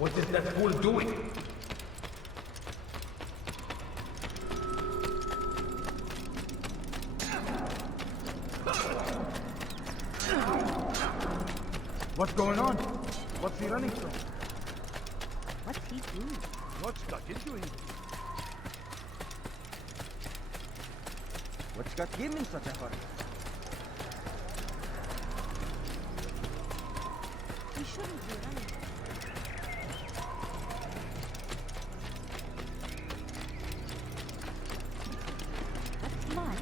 What is that fool doing? What's going on? What's he running from? What's he doing? What stuck into him? What's got him in such a hurry? He shouldn't be running. That's mine.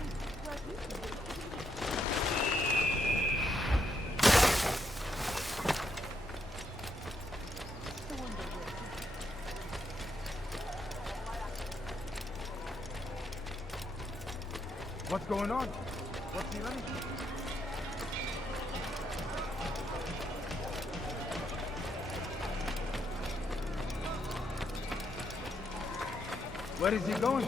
What's going on? What's he running from? Where is he going?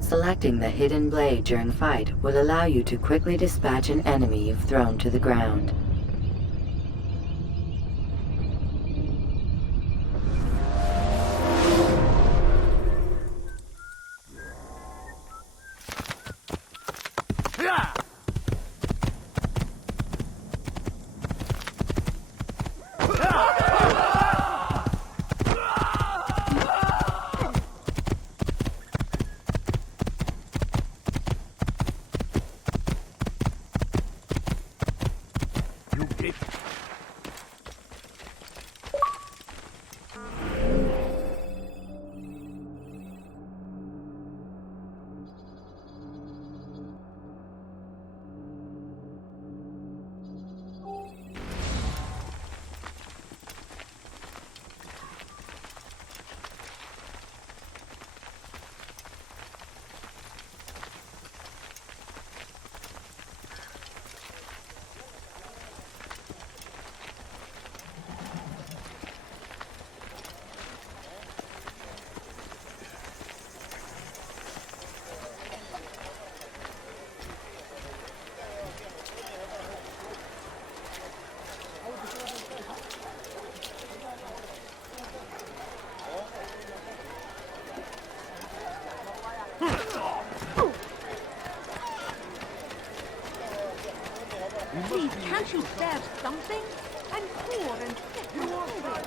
Selecting the hidden blade during fight will allow you to quickly dispatch an enemy you've thrown to the ground. Please, can't you serve something? I'm poor and sick and hungry.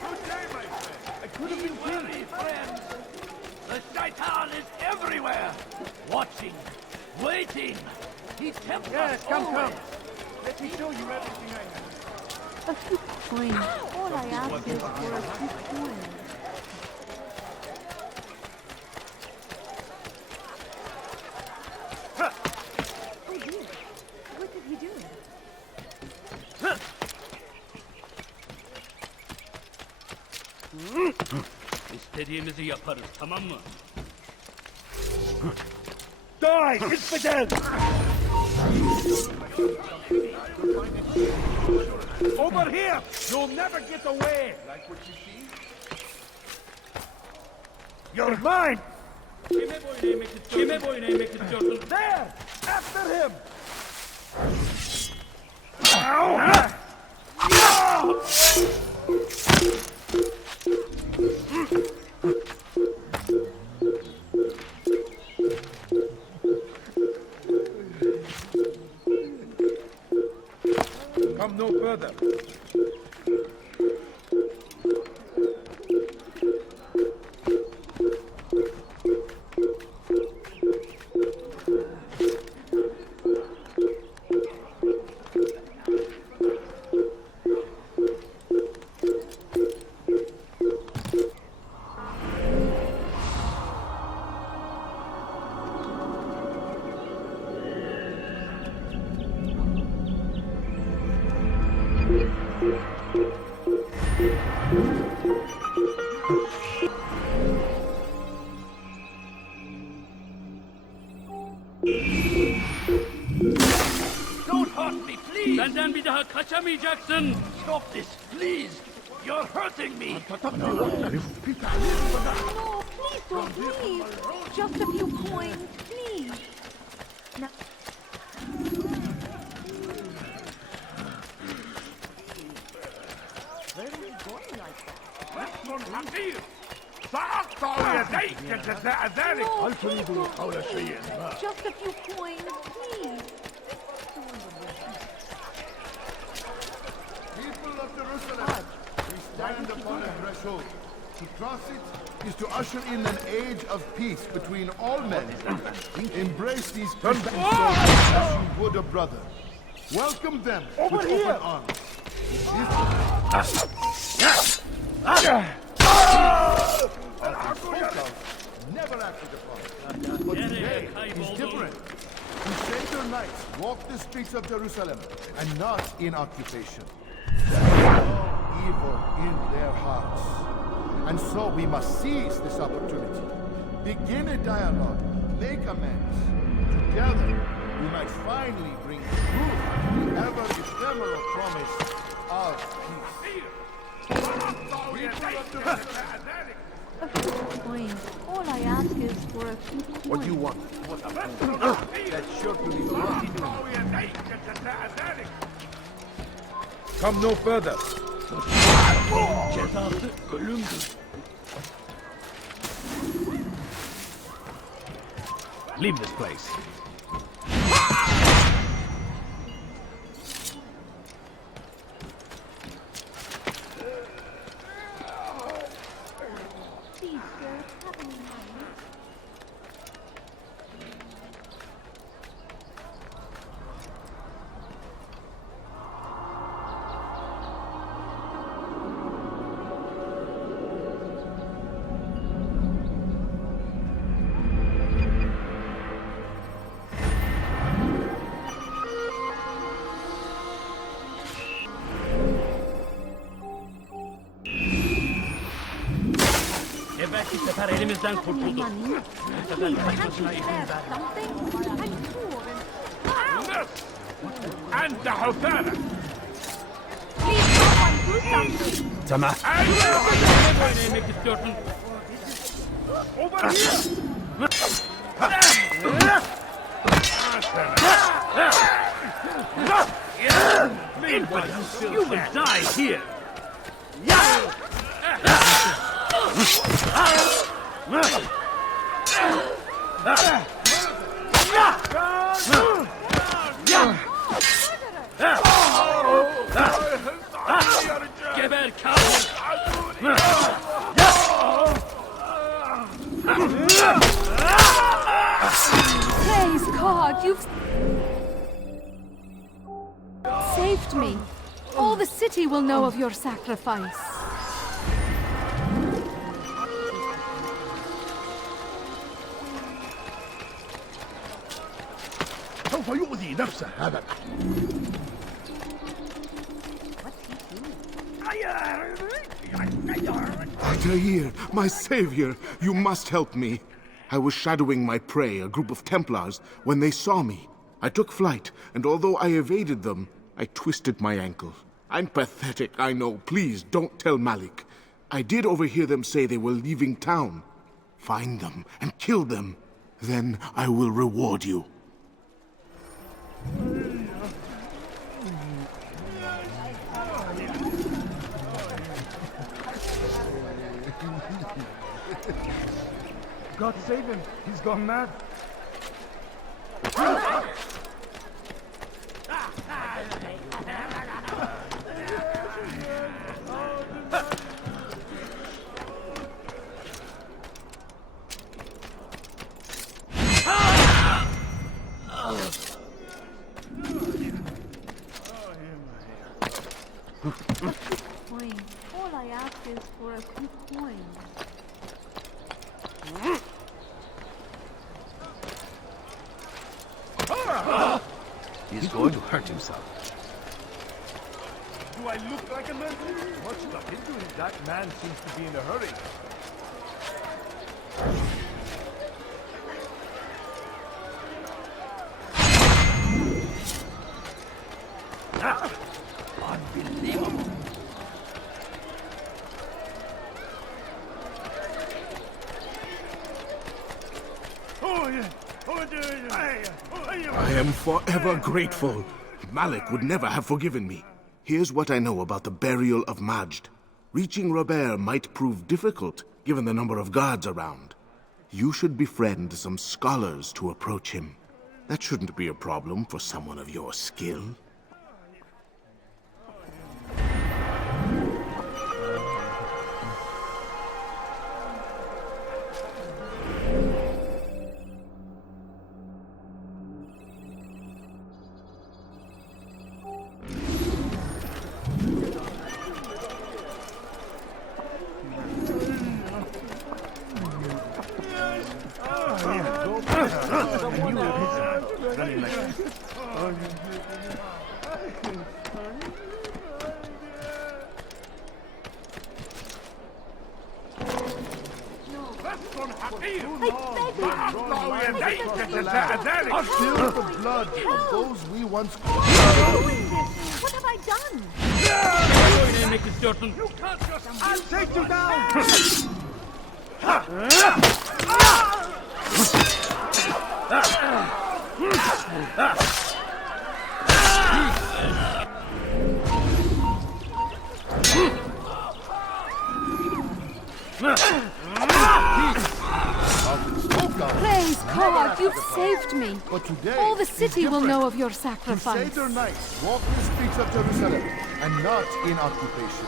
Good day, my friend. I could have been killed, friends. The shaitan is everywhere. Watching, waiting. He tempts us always. Let me show you everything I have. A few coins. All I ask is for a few coins. Oh dear. What did he do? İstediğimizi yaparız, tamam mı? Die, infidel! Over here! You'll never get away! Like what you see? You're mine! Kime boyun eğmek istiyorsun? There! After him! Come no further. Don't hurt me, please! Benden bir daha kaçamayacaksın. Stop this, please! You're hurting me! No, please don't leave. Just a few coins, please. Now, where are you going like that? No, please don't leave. Just a few coins, please. People of Jerusalem, we stand upon a threshold. To cross it is to usher in an age of peace between all men. Embrace these Christian souls as you would a brother. Welcome them with open arms. Never acted upon. But today is different. Crusader knights walk the streets of Jerusalem and not in occupation. Evil in their hearts. And so we must seize this opportunity. Begin a dialogue. Make amends. Together, we might finally bring truth to the ever-ephemeral promise of peace. A few coins. All I ask is for a few coins. What do you want? That's sure to be Come no further. Cezası ölümdür. Leave this place. Please, sir, have any money? Evvelki sefer elimizden kurtulduk. Money? Bu sefer Please, can't you başkasına izin spare ver. something? I'm poor and... أنت حثالة. Please, someone do something! Tamam. Ne böyle yemek istiyorsun? Over here. You will die here. Geber kafir! Praise God, you've saved me. All the city will know of your sacrifice. سوف يؤذي نفسه هذا. Altair, my savior, you must help me. I was shadowing my prey, a group of Templars, when they saw me. I took flight, and although I evaded them, I twisted my ankle. I'm pathetic, I know. Please, don't tell Malik. I did overhear them say they were leaving town. Find them and kill them. Then I will reward you. God save him. He's gone mad. Coins. All I ask is for a few coins. He's going to hurt himself. Do I look like a man? Much got into him. That man seems to be in a hurry. forever grateful. Malik would never have forgiven me. Here's what I know about the burial of Majd. Reaching Robert might prove difficult, given the number of guards around. You should befriend some scholars to approach him. That shouldn't be a problem for someone of your skill. Spill the blood of those we once called. What have I done? Oyun eğmek istiyorsun. I'll take you down! Praise God, you've saved me. But today, All the city will know of your Crusader sacrifice. knights walk the streets of Jerusalem and not in occupation.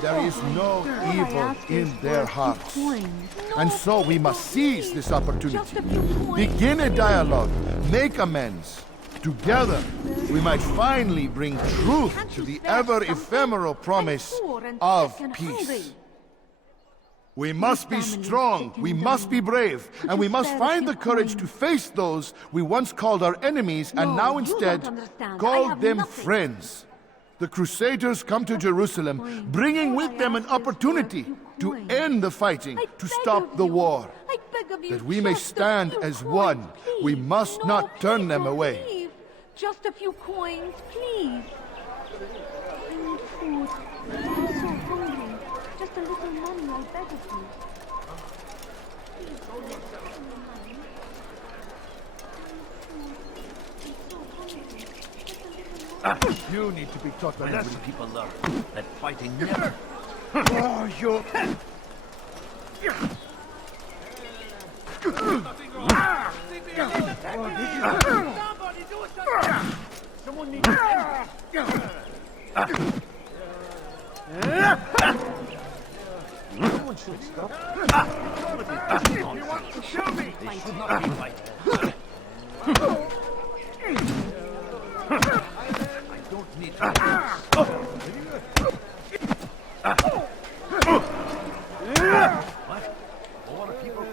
There is no evil in their hearts. And so we must seize this opportunity. Begin a dialogue, make amends. Together, we might finally bring truth to the ever-ephemeral promise of peace. We must be strong, we must be brave, and we must find the courage to face those we once called our enemies and now instead call them friends. The Crusaders come to Jerusalem, bringing with them an opportunity to end the fighting, to stop the war. That we may stand as one, we must not turn them away. Just a few coins, please. I need food. I'm so hungry. Just a little money, I beg of you. You need to be taught a When lesson. will people learn that fighting never... Oh, you... Somebody do something! Someone needs Someone should stop. You want to kill me? They should not be fighting. I don't need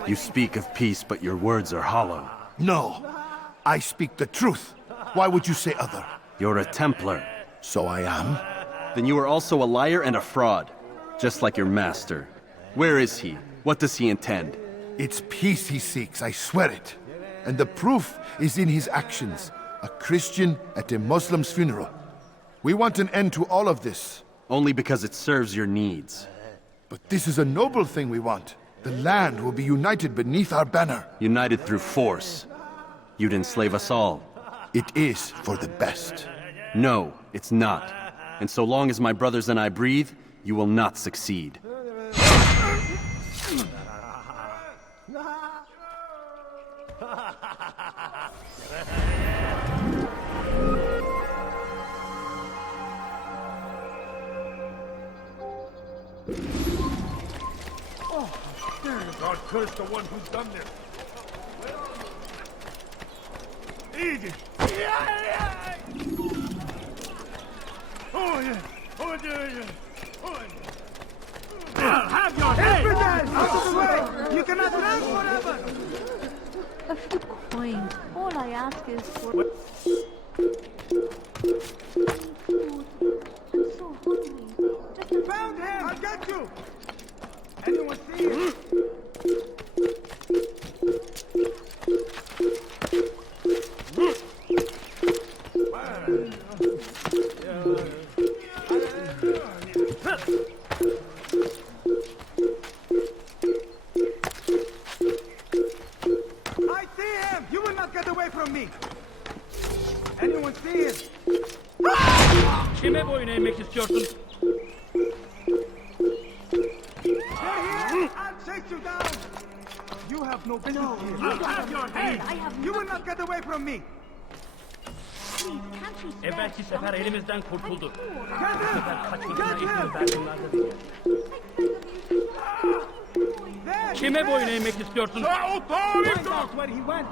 You speak of peace, but your words are hollow. No, I speak the truth. Why would you say other? You're a Templar. So I am. Then you are also a liar and a fraud, just like your master. Where is he? What does he intend? It's peace he seeks, I swear it. And the proof is in his actions. A Christian at a Muslim's funeral. We want an end to all of this. Only because it serves your needs. But this is a noble thing we want. The land will be united beneath our banner. United through force. You'd enslave us all. It is for the best. No, it's not. And so long as my brothers and I breathe, you will not succeed. God curse the one who's done this. Eat it. Oh, yeah. Oh, yeah. Oh, yeah. I'll have your head! Out of the way! You cannot run forever! A few coins. All I ask is for... food. I'm so hungry. Just a... Found him! I'll get you! Anyone see him? I see him! You will not get away from me! Anyone see him? Kime boyun eğmek istiyorsun? Stay here! I'll chase you down! You have no business here. You don't have your head. I have You will not get away from me! Please, can't you spare Evvelki sefer something? elimizden kurtuldu. Get Bu sefer him! kaçmasına Get izin him! verdiğimlerde değil. There, Kime he's boyun there. eğmek istiyorsun? Find out where he went.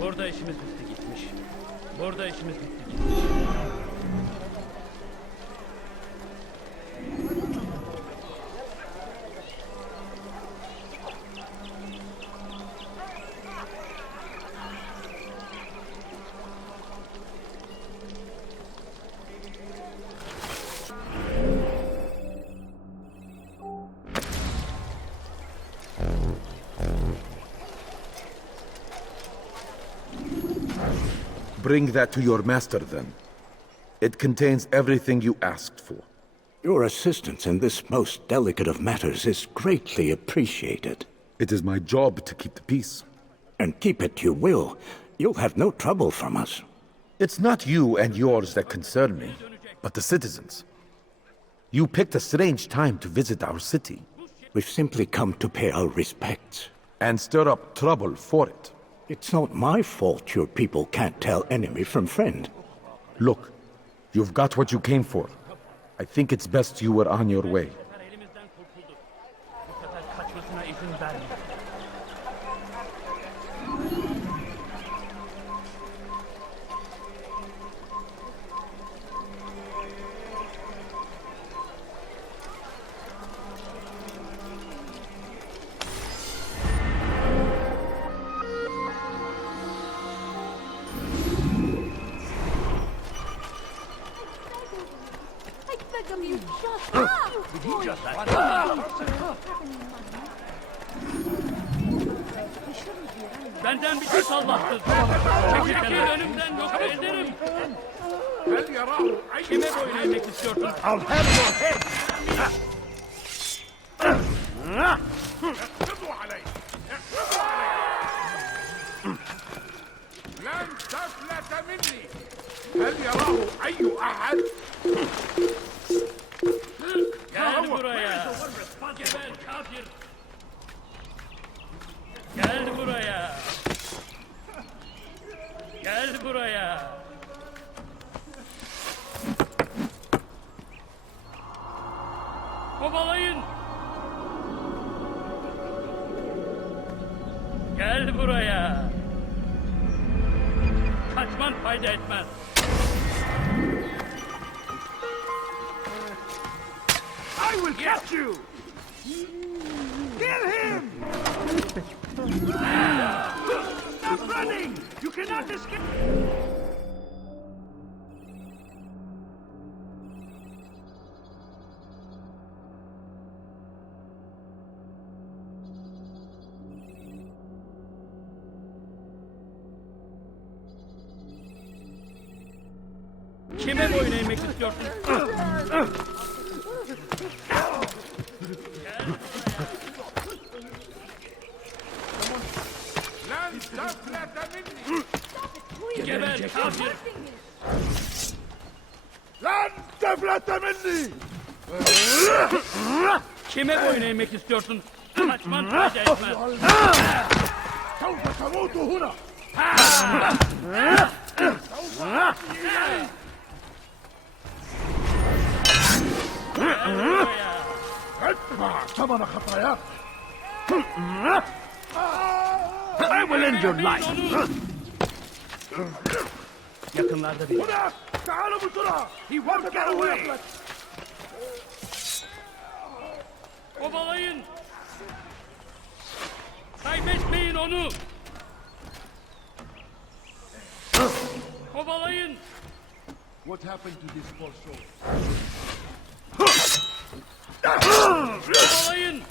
Burada işimiz bitti gitmiş. Burada işimiz bitti gitmiş. Bring that to your master, then. It contains everything you asked for. Your assistance in this most delicate of matters is greatly appreciated. It is my job to keep the peace. And keep it you will. You'll have no trouble from us. It's not you and yours that concern me, but the citizens. You picked a strange time to visit our city. We've simply come to pay our respects. And stir up trouble for it. It's not my fault your people can't tell enemy from friend. Look, you've got what you came for. I think it's best you were on your way. Sefer elimizden kurtuldu. Bu sefer kaçmasına izin vermeyin. I beg of you, shut up! Did he just run? Benden bir şey sallattın. Çekil önümden yoksa ederim. Kime boyun eğmek istiyorsun? I'll have your head! لن تفلت مني. هل يراه أي أحد؟ Gel buraya. Geber kafir. Gel buraya. Gel buraya. Kovalayın. Gel buraya. Kaçman fayda etmez. I will catch you! Kill him! Stop running! You cannot escape! Kime boyun eğmek istiyorsun? لن تفلت مني. Geber kafir. لن تفلت مني. Kime boyun eğmek istiyorsun? Kaçman fayda etmez. سوف تموت هنا. ادفع ثمن خطاياك. I will end your life! Yakınlarda değil. هناك. تعالوا بسرعة. He won't get away! Kovalayın. Kaybetmeyin onu. Kovalayın. What happened to this poor soul? Kovalayın.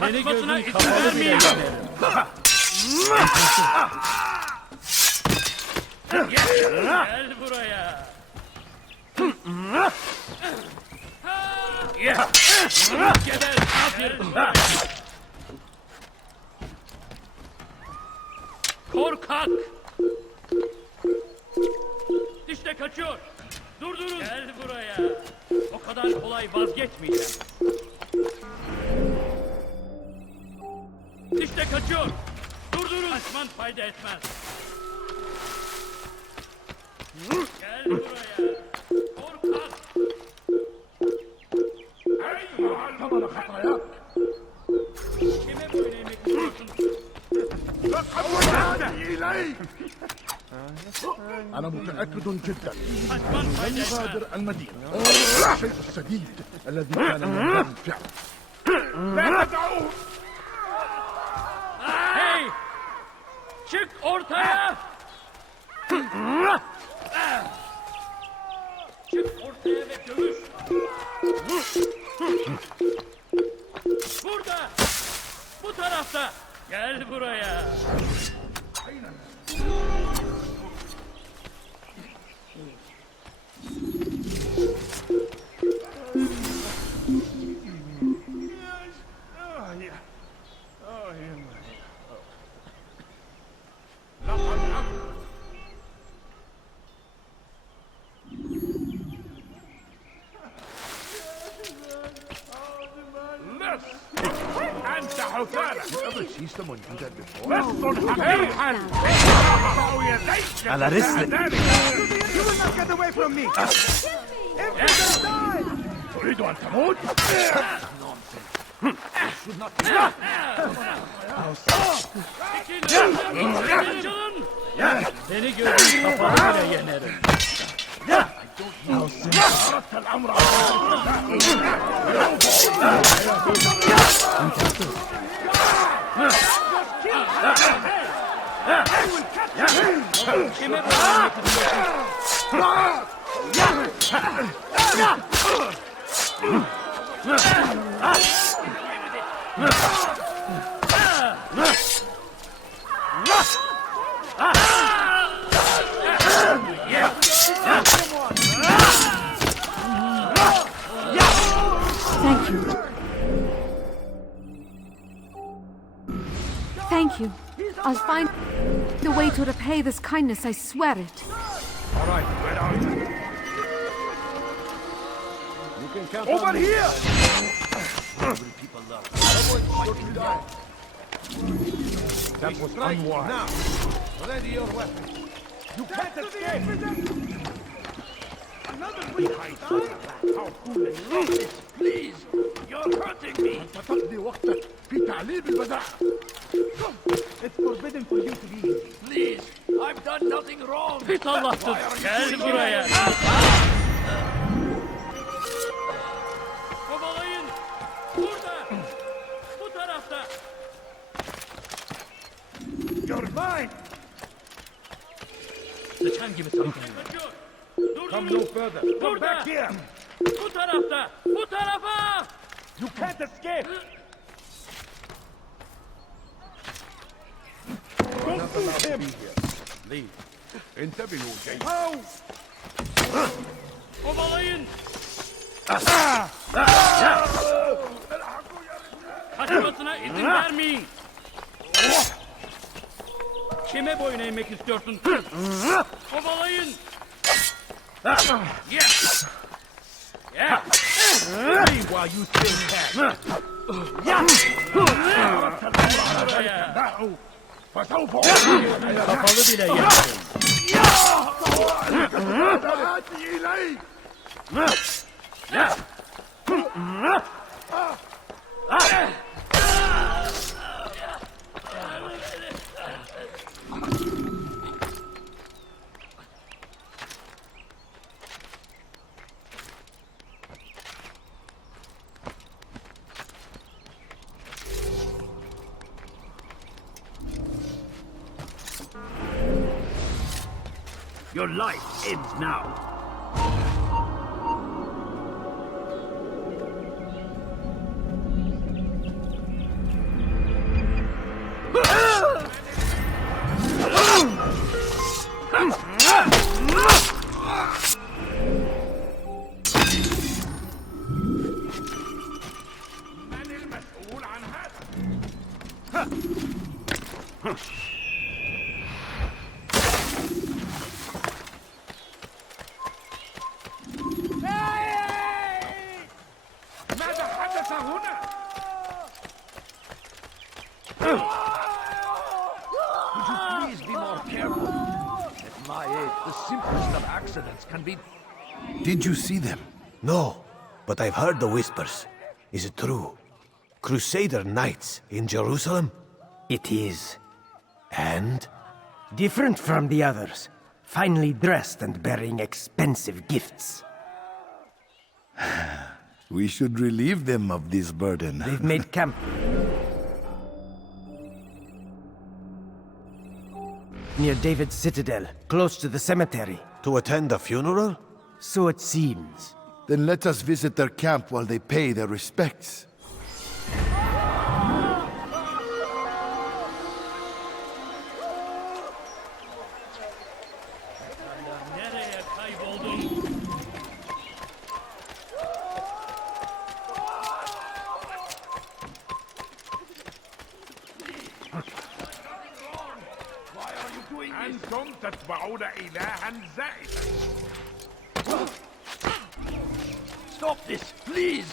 Seni gözün kapalı bile yenerim. Gel buraya. Geber kafir. Korkak. İşte kaçıyor. Durdurun. Gel buraya. O kadar kolay vazgeçmeyeceğim. İşte kaçıyor. Durdurun. Kaçman fayda etmez. Gel buraya. Korkak. Kime böyle yemek istiyorsun? أنا متأكد جدا لن يغادر المدينة الشيء السديد الذي كان من فعل لا تدعوه Hey! Çık ortaya! Çık ortaya ve dövüş! Burada! Bu tarafta! Gel buraya! أنت حثالة never see someone do that before على رسلك. You will not get away from me! Everyone's gonna die! تريد أن تموت؟ Seni gördüğüm kafanı bile yenerim. أردت الأمر Kime Thank you. Thank you. I'll find a way to repay this kindness, I swear it. All right, where are you? You can count over here! That was unwise. Now, ready your weapon. You can't escape! Another week! How foolish! Please, you're hurting me. تقضي وقتك في تعليم البدع. It's forbidden for you to be here. Please, I've done nothing wrong. Pit Allah'tır. Gel buraya. Kovalayın. Burada. Bu tarafta. You're mine! Sıçan gibi saklanıyor. Come no further. Come Burada. back here! Bu tarafta. Bu tarafa. You can't escape! Don't move him! Leave. انتبهوا جيدا. Kovalayın. Kaçmasına izin vermeyin. Kime boyun eğmek istiyorsun? Kovalayın. Yes. Yeah. Leave while you still can. فسوف Kafalı bile yaptın. آتي إليك. Your life ends now. ماذا حدث هنا؟ Would you please be more careful? At my age, the simplest of accidents can be... Did you see them? No, but I've heard the whispers. Is it true? Crusader knights in Jerusalem? It is. And? Different from the others. Finely dressed and bearing expensive gifts. We should relieve them of this burden. They've made camp near David's citadel, close to the cemetery. To attend a funeral? So it seems. Then let us visit their camp while they pay their respects. Nereye kayboldun? Why are you doing this? أنتم تتبعون إلها زائفا. Stop this, please!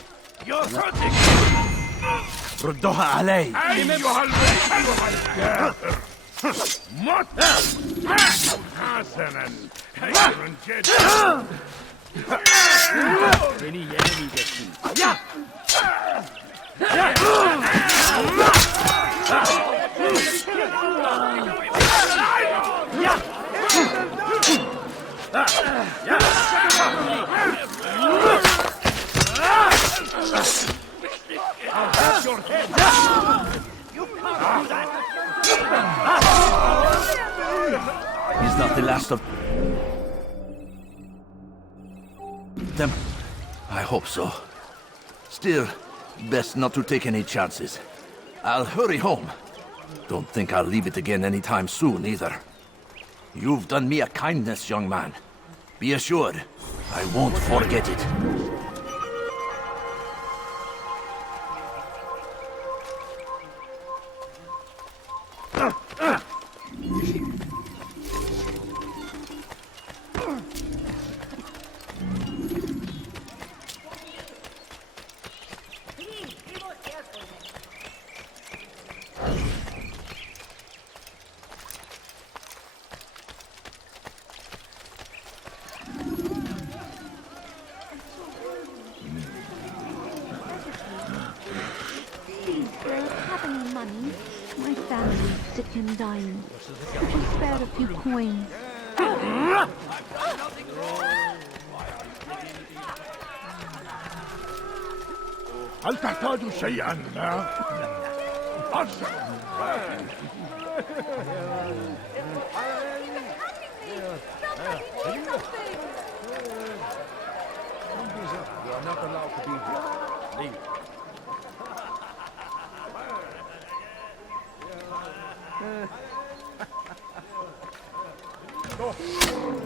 You're hurting! ردوها علي! أيها الكافر! مت! حسنا! خير جدا! Beni yenemeyeceksin. Your head! You can't do that! He's not the last of them. I hope so. Still, best not to take any chances. I'll hurry home. Don't think I'll leave it again anytime soon, either. You've done me a kindness, young man. Be assured, I won't forget it. Have any money? My family's sick and dying. Could you spare a few coins? هل تحتاج شيئا؟ أرجع. You are not allowed to be here. Leave.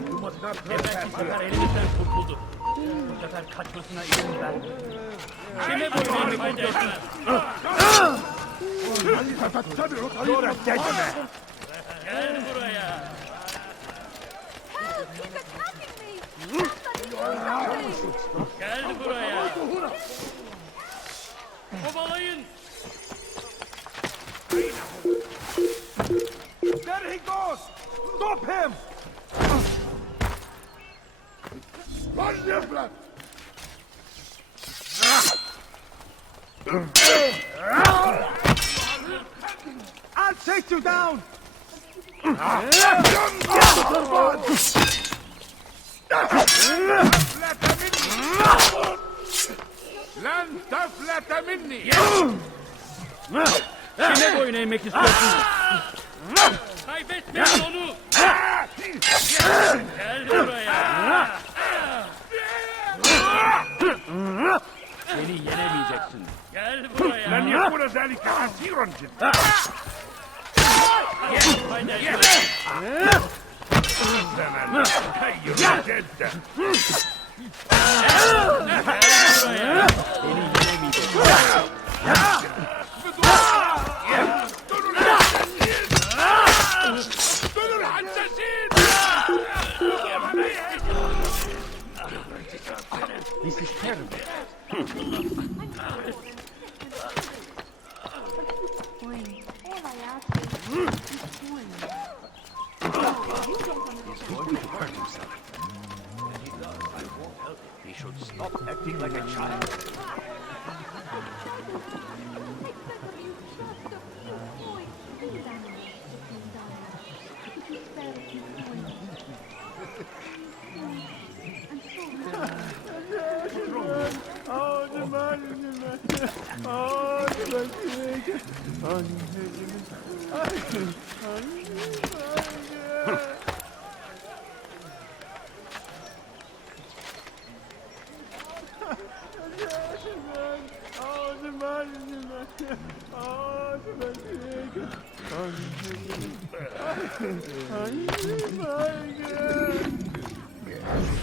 You must not Evvelki sefer elimizden kurtuldu. Bu sefer kaçmasına izin verme. Kime boyun eğmeyecek etmez? هل ستتبع طريق الدجمة؟ Gel buraya. Gel buraya. Kovalayın. There he goes! Stop him! Run, Nibbler! I'll take you down! لن تفلت مني! Kime boyun eğmek istiyorsun? Kaybetmeyin onu! Gel buraya! Beni yenemeyeceksin. Gel buraya! لن يكون ذلك عسيرا جدا! حسنا خير جدا! Beni yenemeyeceksin.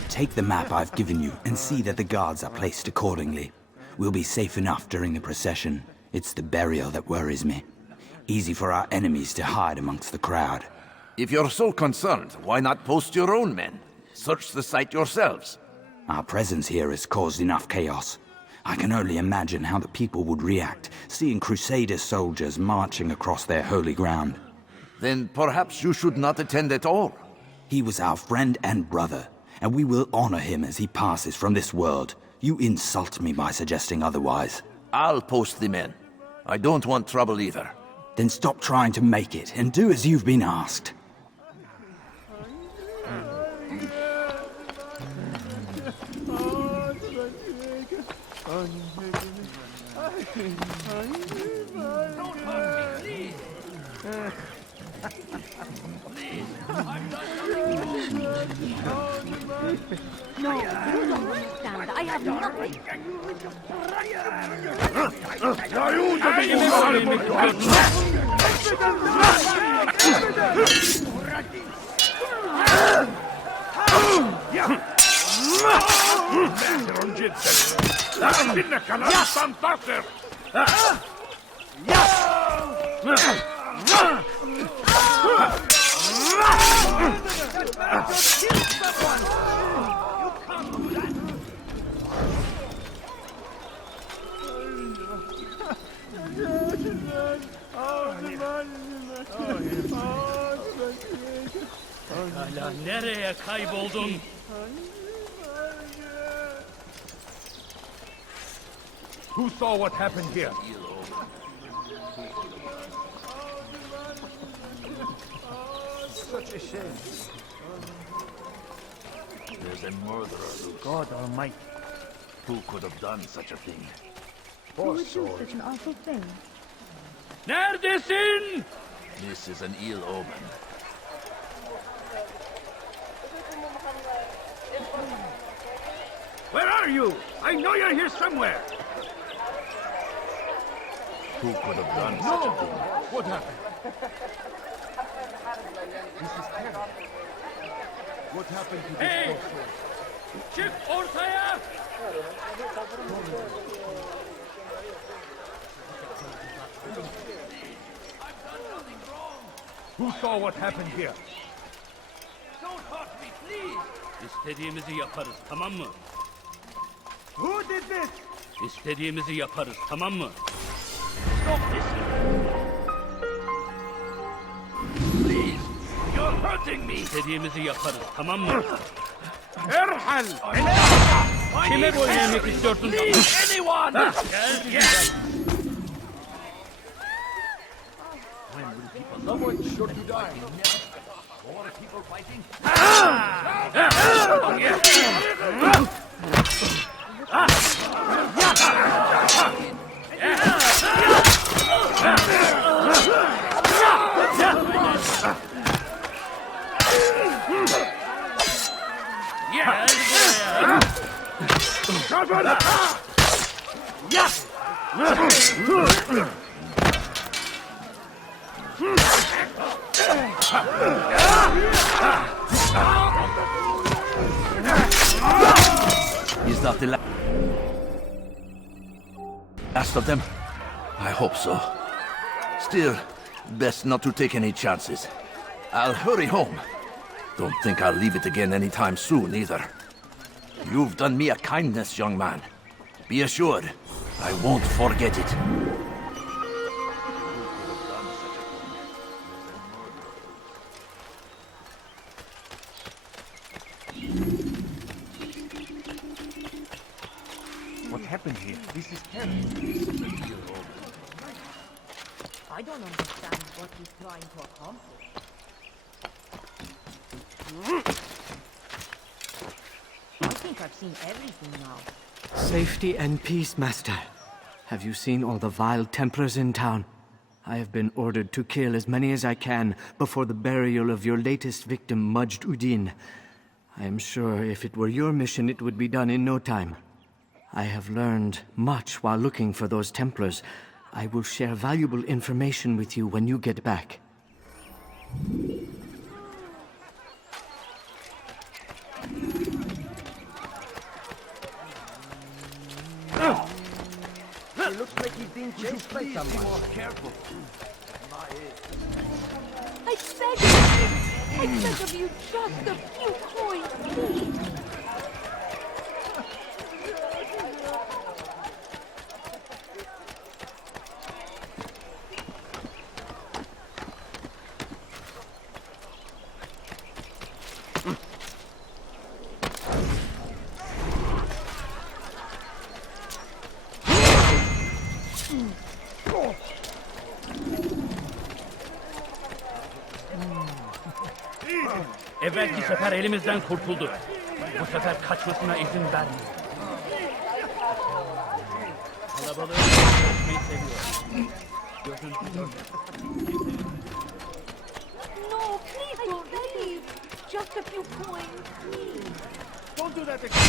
Take the map I've given you and see that the guards are placed accordingly. We'll be safe enough during the procession. It's the burial that worries me. Easy for our enemies to hide amongst the crowd. If you're so concerned, why not post your own men? Search the site yourselves. Our presence here has caused enough chaos. I can only imagine how the people would react, seeing Crusader soldiers marching across their holy ground. Then perhaps you should not attend at all. He was our friend and brother, and we will honor him as he passes from this world. You insult me by suggesting otherwise. I'll post the men. I don't want trouble either. Then stop trying to make it, and do as you've been asked. No, you don't understand. I have nothing. Hala nereye kayboldun? Who saw what happened here? Such a shame. There's a murderer, Luke. God Almighty. Who could have done such a thing? Who would do such an awful thing? Neredesin? This is an ill omen. Where are you? I know you're here somewhere. Who could have done such a thing? What happened? What happened to this Hey! poor Çık ortaya! Who saw what happened here? Don't hurt me, please! İstediğimizi yaparız, tamam mı? Who did this? İstediğimizi yaparız, tamam mı? Stop this! Please! You're hurting me! İstediğimizi yaparız, tamam mı? Erhal! Kime boyun eğmek istiyorsun? Please, anyone! Gel, gel! Someone should be dying. More people fighting. Is that the last of them? I hope so. Still, best not to take any chances. I'll hurry home. Don't think I'll leave it again anytime soon, either. You've done me a kindness, young man. Be assured, I won't forget it. What happened here? This is terrible. I don't understand what he's trying to accomplish. I think I've seen everything now. Safety and peace, Master. Have you seen all the vile Templars in town? I have been ordered to kill as many as I can before the burial of your latest victim, Majd Udin. I am sure if it were your mission, it would be done in no time. I have learned much while looking for those Templars. I will share valuable information with you when you get back. He looks like he's being chased by someone. Be more careful. I beg of you just a few coins, please. Evvelki sefer elimizden kurtuldu. Bu sefer kaçmasına izin vermeyin. Kalabalığı kaçmayı seviyor. No, please don't leave. Just a few coins, please. Don't do that again.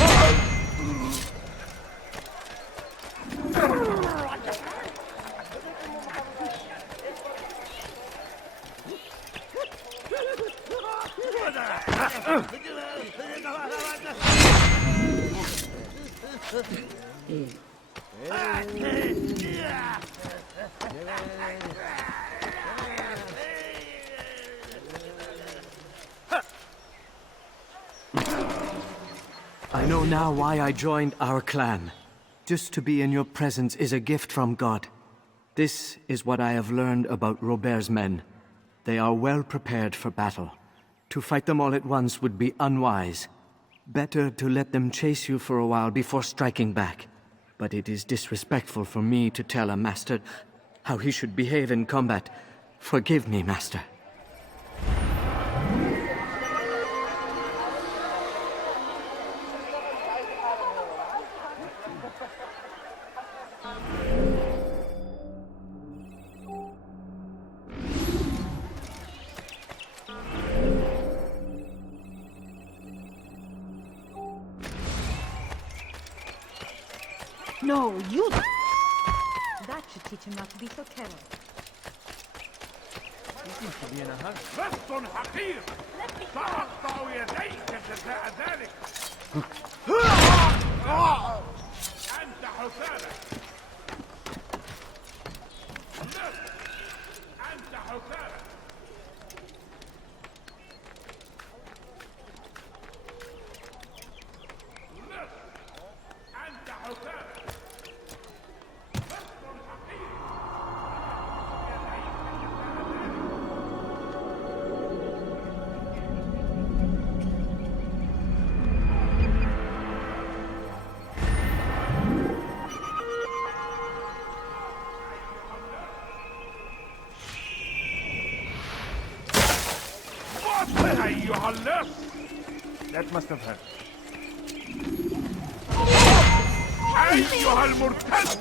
I know now why I joined our clan. Just to be in your presence is a gift from God. This is what I have learned about Robert's men. They are well prepared for battle. To fight them all at once would be unwise. Better to let them chase you for a while before striking back. But it is disrespectful for me to tell a master how he should behave in combat. Forgive me, master. No, you... That should teach him not to be so careless. He seems to be in a hurry. لست حقير. سأقطع يديك جزاء ذلك. أنت حسالة. أنت حسالة. أنت حسالة. أيها اللص! That must have hurt. أيها المرتد!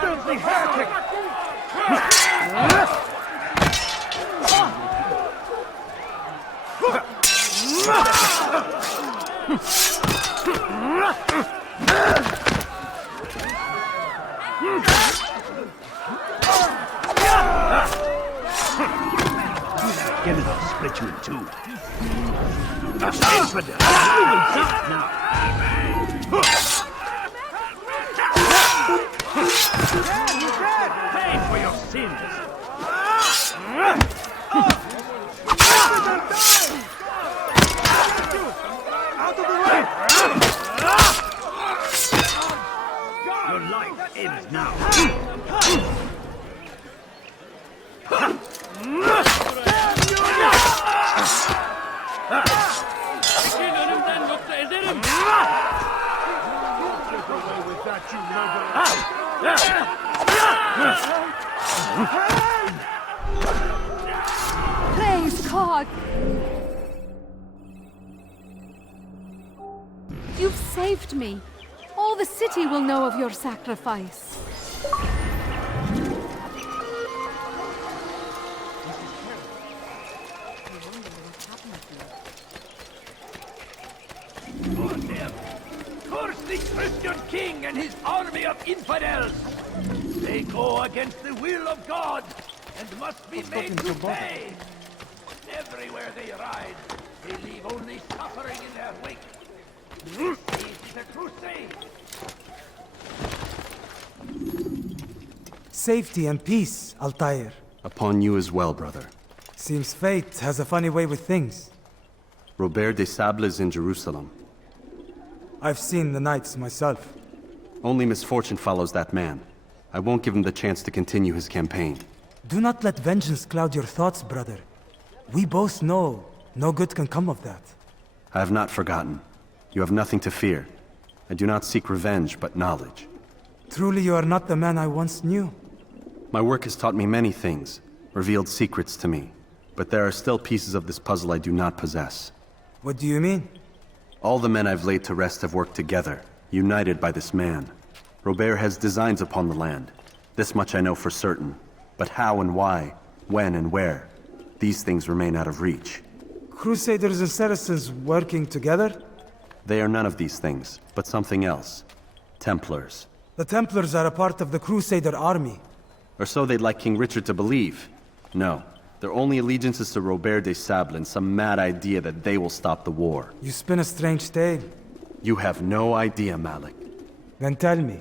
Filthy heretic! Give it, I'll split you in two. Infidel! You will die now! Pay for your sins! Out of the way! Your life ends now. Çekil önümden yoksa ederim. Get away with that, you murderer! God! You've saved me. All the city will know of your sacrifice. Curse the Christian king and his army of infidels! They go against the will of God and must be made to pay! Everywhere they ride, they leave only suffering in their wake. This is a crusade! Safety and peace, Altair. Upon you as well, brother. Seems fate has a funny way with things. Robert de Sable is in Jerusalem. I've seen the knights myself. Only misfortune follows that man. I won't give him the chance to continue his campaign. Do not let vengeance cloud your thoughts, brother. We both know no good can come of that. I have not forgotten. You have nothing to fear. I do not seek revenge, but knowledge. Truly you are not the man I once knew. My work has taught me many things, revealed secrets to me. But there are still pieces of this puzzle I do not possess. What do you mean? All the men I've laid to rest have worked together, united by this man. Robert has designs upon the land. This much I know for certain. But how and why, when and where, these things remain out of reach. Crusaders and Saracens working together? They are none of these things, but something else. Templars. The Templars are a part of the Crusader army. Or so they'd like King Richard to believe. No, their only allegiance is to Robert de Sable and some mad idea that they will stop the war. You spin a strange tale. You have no idea, Malik. Then tell me.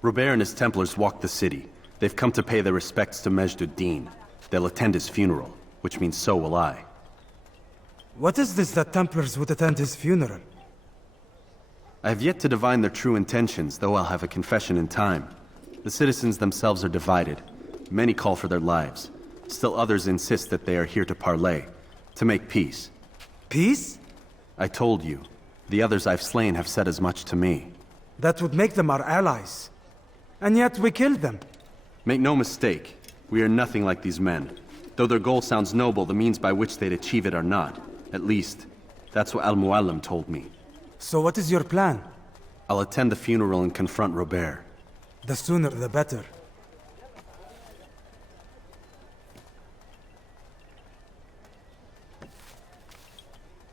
Robert and his Templars walk the city. They've come to pay their respects to Majd-ud-Din. They'll attend his funeral, which means so will I. What is this that Templars would attend his funeral? I have yet to divine their true intentions, though I'll have a confession in time. The citizens themselves are divided. Many call for their lives. Still others insist that they are here to parley, to make peace. Peace? I told you. The others I've slain have said as much to me. That would make them our allies. And yet we killed them. Make no mistake. We are nothing like these men. Though their goal sounds noble, the means by which they'd achieve it are not. At least, that's what Al-Muallim told me. So what is your plan? I'll attend the funeral and confront Robert. The sooner the better.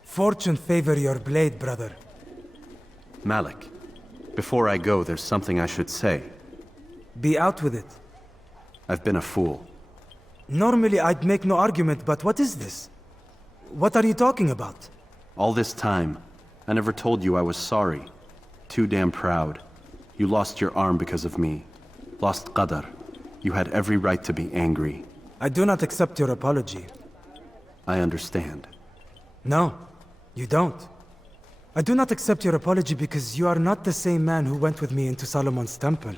Fortune favor your blade, brother. Malik, before I go, there's something I should say. Be out with it. I've been a fool. Normally I'd make no argument, but what is this? What are you talking about? All this time, I never told you I was sorry. Too damn proud. You lost your arm because of me. Lost Qadar. You had every right to be angry. I do not accept your apology. I understand. No, you don't. I do not accept your apology because you are not the same man who went with me into Solomon's temple.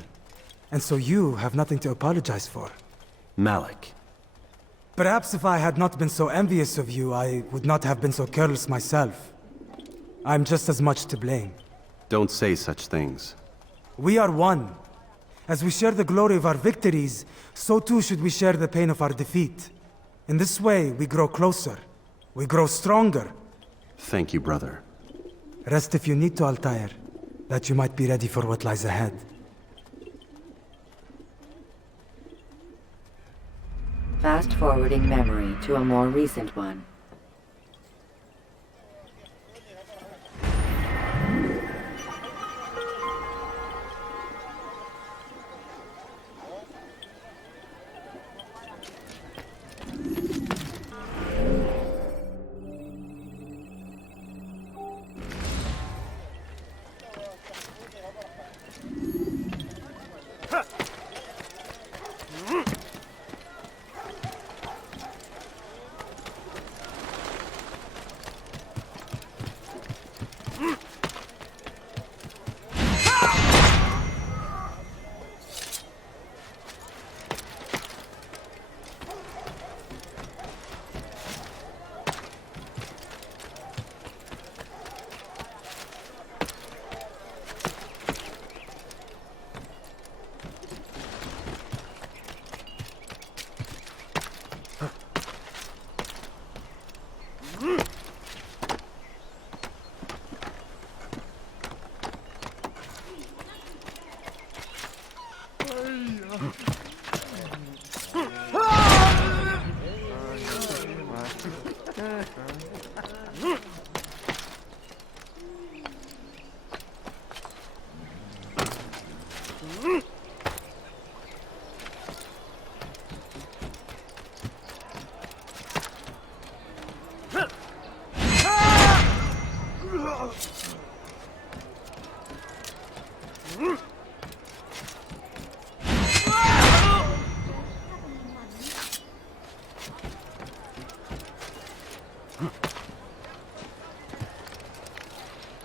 And so you have nothing to apologize for. Malik. Perhaps if I had not been so envious of you, I would not have been so careless myself. I'm just as much to blame. Don't say such things. We are one. As we share the glory of our victories, so too should we share the pain of our defeat. In this way, we grow closer. We grow stronger. Thank you, brother. Rest if you need to, Altair, that you might be ready for what lies ahead. Fast-forwarding memory to a more recent one. A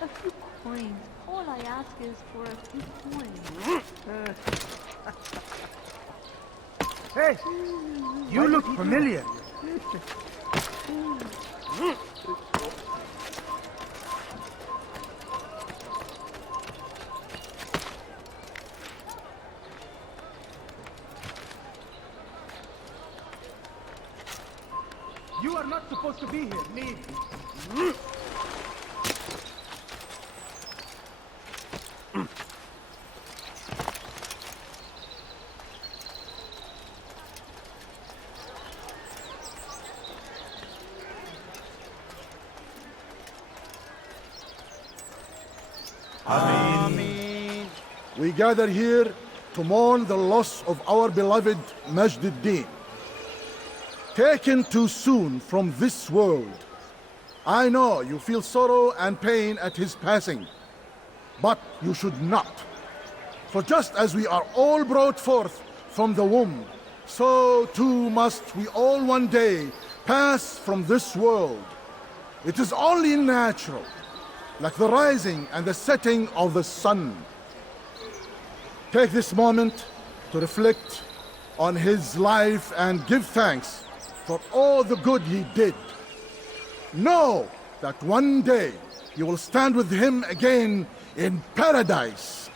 few coins. All I ask is for a few coins. Hey, you look familiar. You are not supposed to be here. Leave. Ameen. We gather here to mourn the loss of our beloved Majd ad-Din. Taken too soon from this world. I know you feel sorrow and pain at his passing, but you should not. For just as we are all brought forth from the womb, so too must we all one day pass from this world. It is only natural, like the rising and the setting of the sun. Take this moment to reflect on his life and give thanks for all the good he did. Know that one day you will stand with him again in paradise.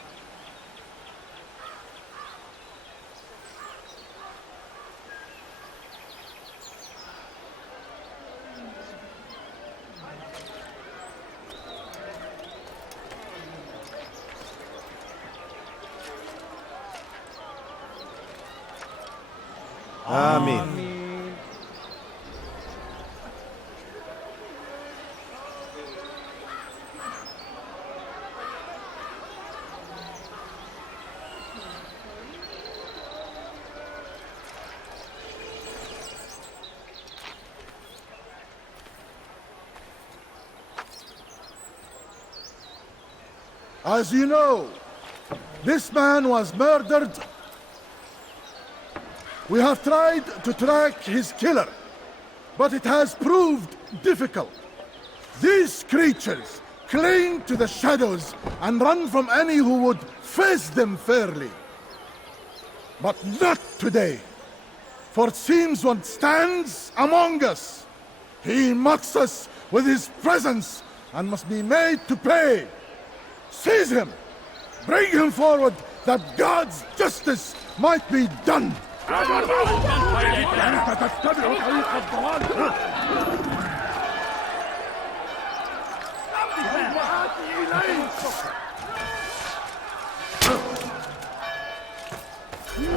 Amen. As you know, this man was murdered. We have tried to track his killer, but it has proved difficult. These creatures cling to the shadows and run from any who would face them fairly. But not today, for it seems one stands among us. He mocks us with his presence and must be made to pay. Seize him! Bring him forward that God's justice might be done!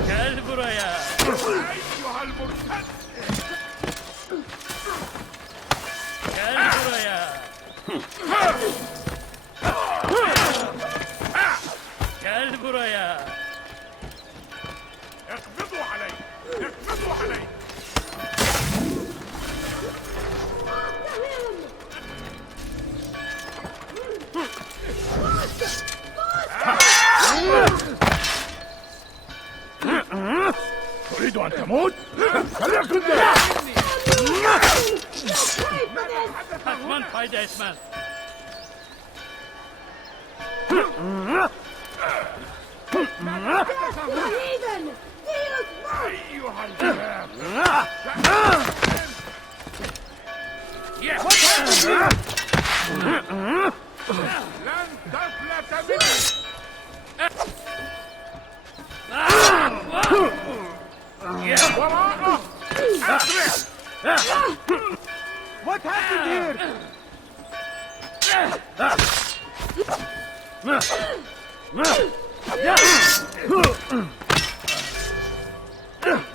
Gel buraya. Gel buraya. Gel buraya. اقبضوا علي. اقبضوا علي. تريد أن تموت؟ فليكن ذلك. Kaçman fayda etmez. أيها الكلاب. لن تفلت مني. وراءه. What happened here?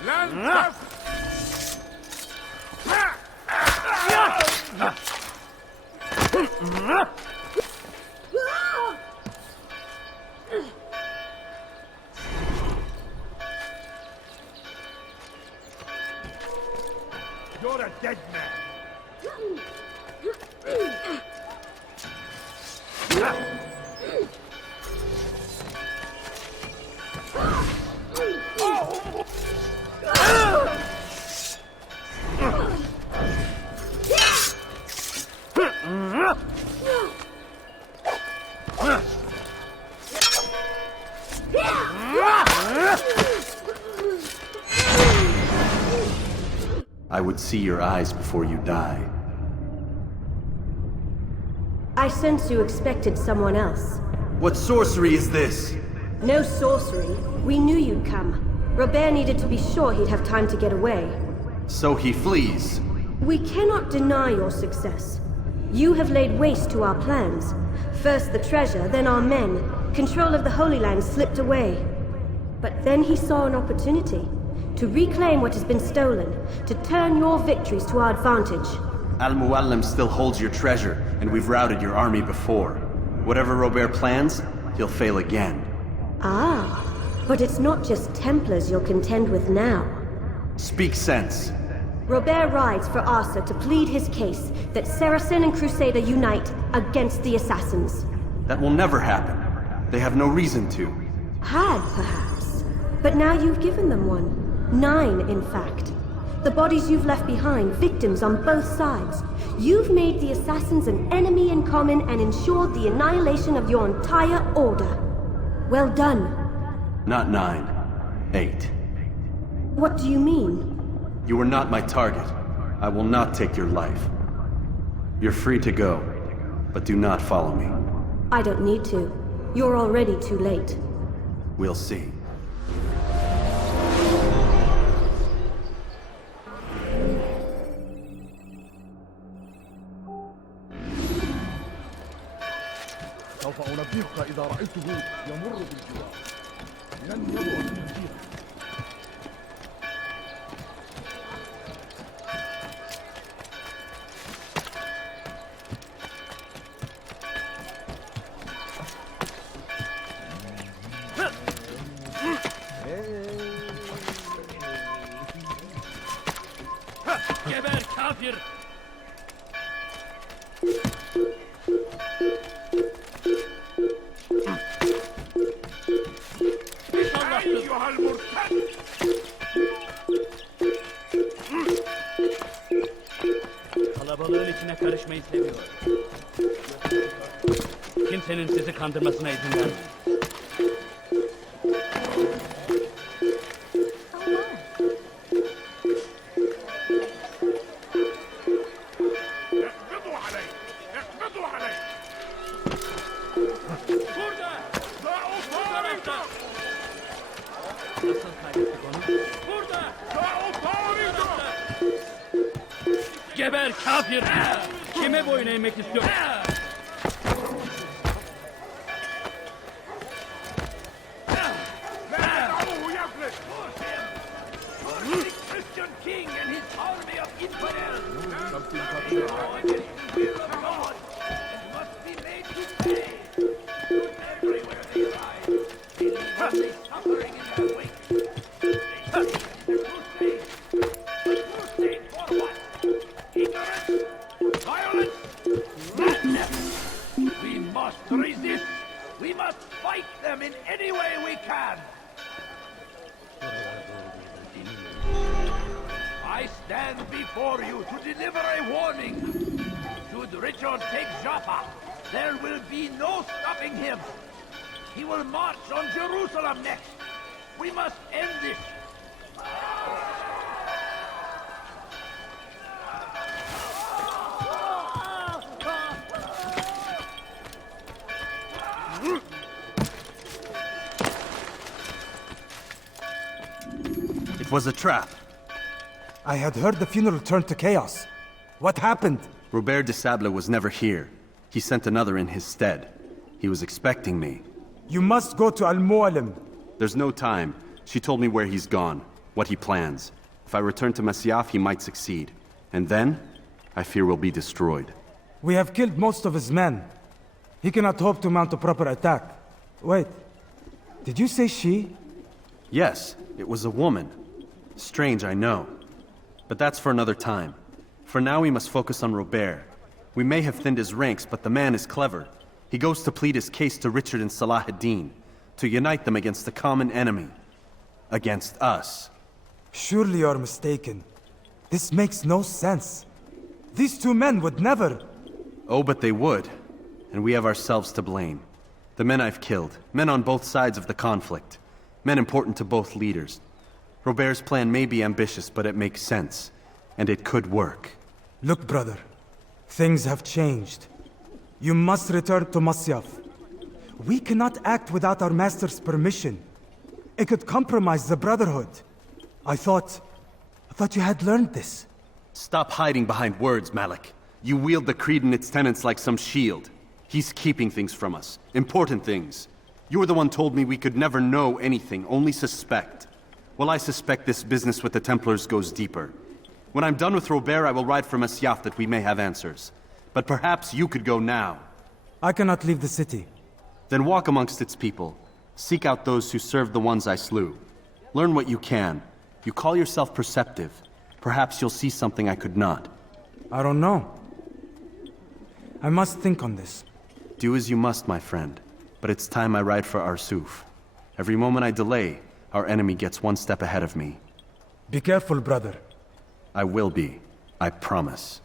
لن تفلت. You're a dead man. I would see your eyes before you die. I sense you expected someone else. What sorcery is this? No sorcery. We knew you'd come. Robert needed to be sure he'd have time to get away. So he flees. We cannot deny your success. You have laid waste to our plans. First the treasure, then our men. Control of the Holy Land slipped away. But then he saw an opportunity. To reclaim what has been stolen. To turn your victories to our advantage. Al-Muallim still holds your treasure, and we've routed your army before. Whatever Robert plans, he'll fail again. Ah, but it's not just Templars you'll contend with now. Speak sense. Robert rides for Arsa to plead his case that Saracen and Crusader unite against the Assassins. That will never happen. They have no reason to. Had, perhaps. But now you've given them one. 9, in fact. The bodies you've left behind, victims on both sides. You've made the Assassins an enemy in common and ensured the annihilation of your entire order. Well done. Not 9. 8. What do you mean? You are not my target. I will not take your life. You're free to go, but do not follow me. I don't need to. You're already too late. We'll see. سوف أنبهك إذا رأيته يمر بالجوار. لن يبعد كثيرا. Geber kafir! أيها المرتد! Kalabalığın içine karışmayı seviyor. Kimsenin sizi kandırmasına izin vermeyin. Geber kafir! Kime boyun eğmek istiyorsun? Christian king and his army of infidels! Something Must be made to pay! Everywhere they arrive, they leave only suffering in their wake. They crusade. Crusade for what? Ignorance? Violence? Madness! We must resist! We must fight them in any way we can! I stand before you to deliver a warning. Should Richard take Jaffa, there will be no stopping him. He will march on Jerusalem next. We must end this. It was a trap. I had heard the funeral turned to chaos. What happened? Robert de Sable was never here. He sent another in his stead. He was expecting me. You must go to Al-Muallim. There's no time. She told me where he's gone, what he plans. If I return to Masyaf, he might succeed. And then, I fear will be destroyed. We have killed most of his men. He cannot hope to mount a proper attack. Wait, did you say she? Yes, it was a woman. Strange, I know. But that's for another time. For now we must focus on Robert. We may have thinned his ranks, but the man is clever. He goes to plead his case to Richard and Salah ad-Din, to unite them against the common enemy. Against us. Surely you're mistaken. This makes no sense. These two men would never... Oh, but they would. And we have ourselves to blame. The men I've killed, men on both sides of the conflict. Men important to both leaders. Robert's plan may be ambitious, but it makes sense. And it could work. Look, brother. Things have changed. You must return to Masyaf. We cannot act without our master's permission. It could compromise the Brotherhood. I thought you had learned this. Stop hiding behind words, Malik. You wield the creed and its tenets like some shield. He's keeping things from us. Important things. You were the one told me we could never know anything, only suspect. Well, I suspect this business with the Templars goes deeper. When I'm done with Robert, I will ride for Masyaf that we may have answers. But perhaps you could go now. I cannot leave the city. Then walk amongst its people. Seek out those who served the ones I slew. Learn what you can. You call yourself perceptive. Perhaps you'll see something I could not. I don't know. I must think on this. Do as you must, my friend. But it's time I ride for Arsuf. Every moment I delay, our enemy gets one step ahead of me. Be careful, brother. I will be. I promise.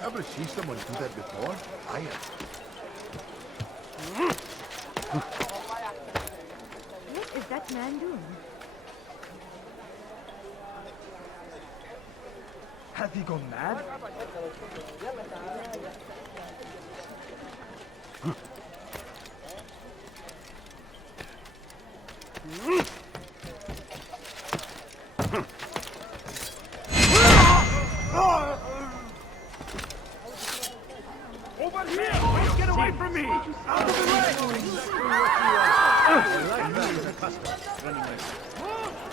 Ever see someone do that before? I have. What is that man doing? Has he gone mad? Over here! Get away from me! Out of the way!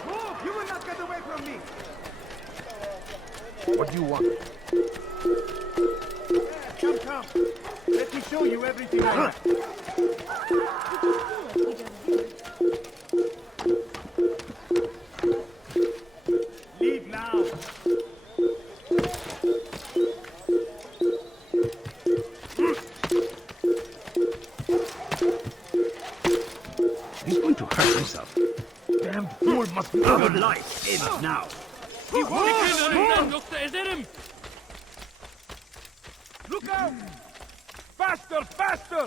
Move! You will not get away from me! What do you want? Come. Let me show you everything I have. Leave now. He's going to hurt himself. Damn fool must be your life ends now. Look out! Faster!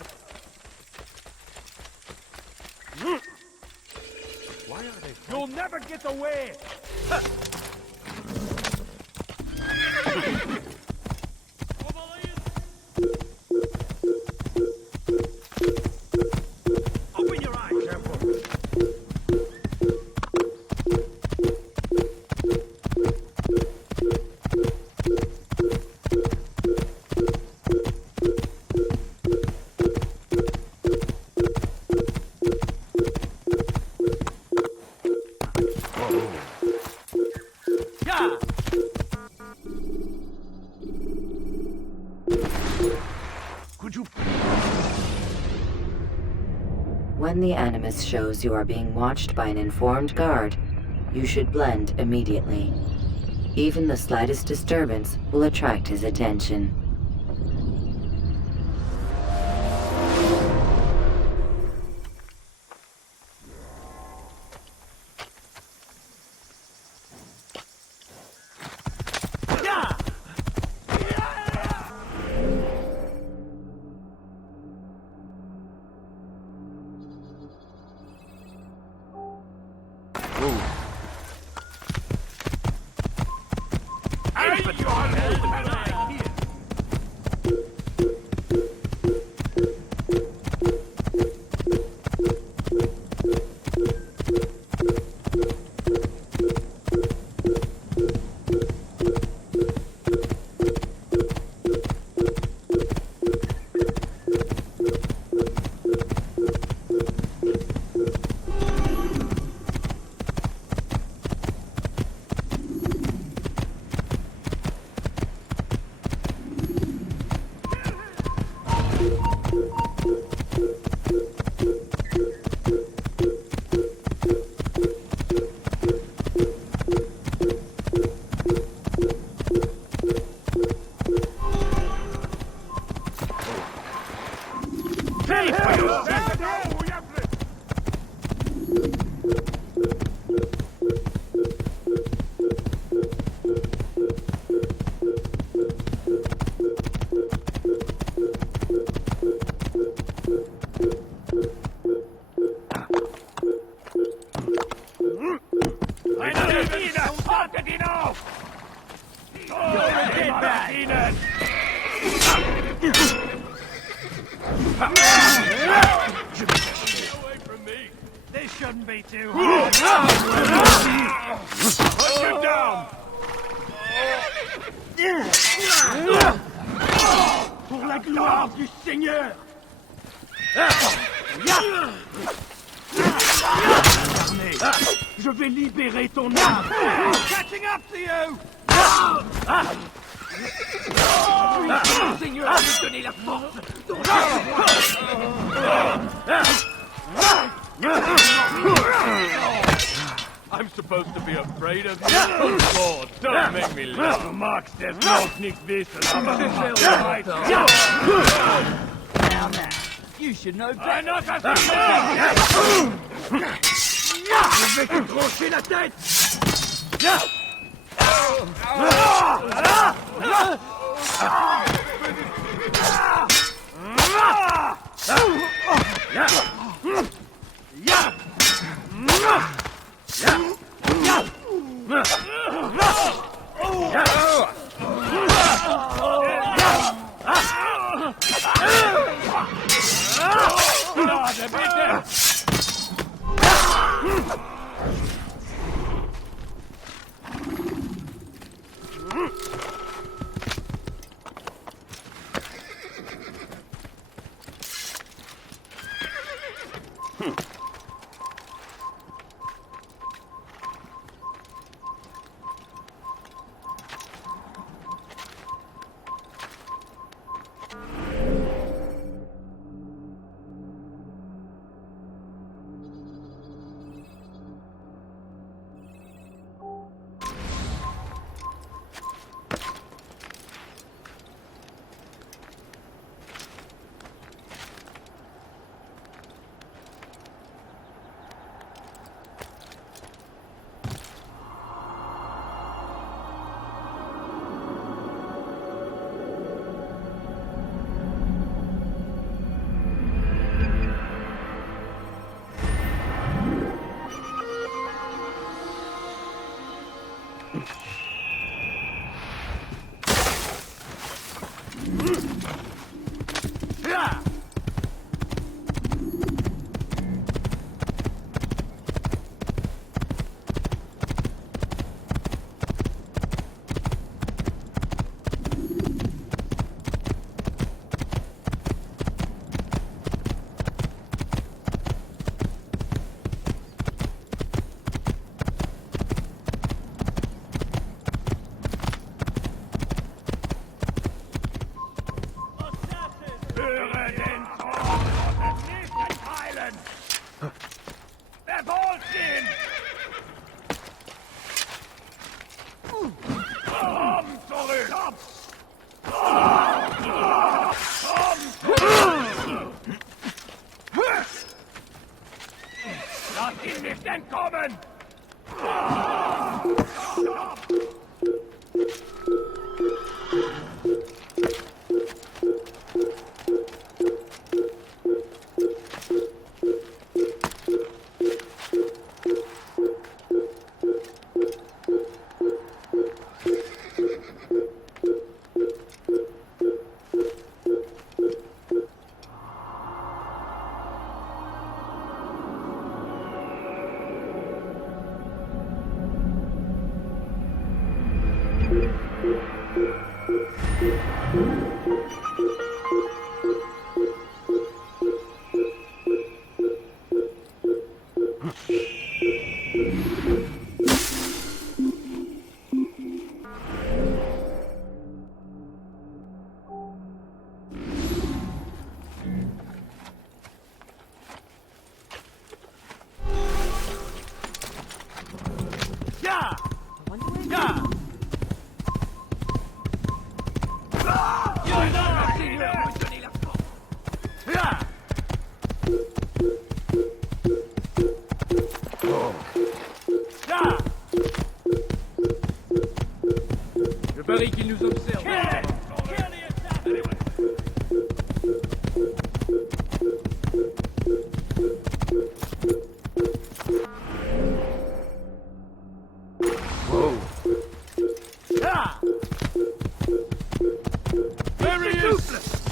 Why are they? You'll never get away! Open your eyes. Careful. When the Animus shows you are being watched by an informed guard, you should blend immediately. Even the slightest disturbance will attract his attention. la gloire du Seigneur. Je vais libérer ton âme. Catching up to you. Le Seigneur veut donner la force. I'm supposed to be afraid of you? Oh, God, don't make me laugh. Max, there's no sneak wissen, aber Now, you should know better. Je vais te trancher la tête. Je parie qu'il nous observe.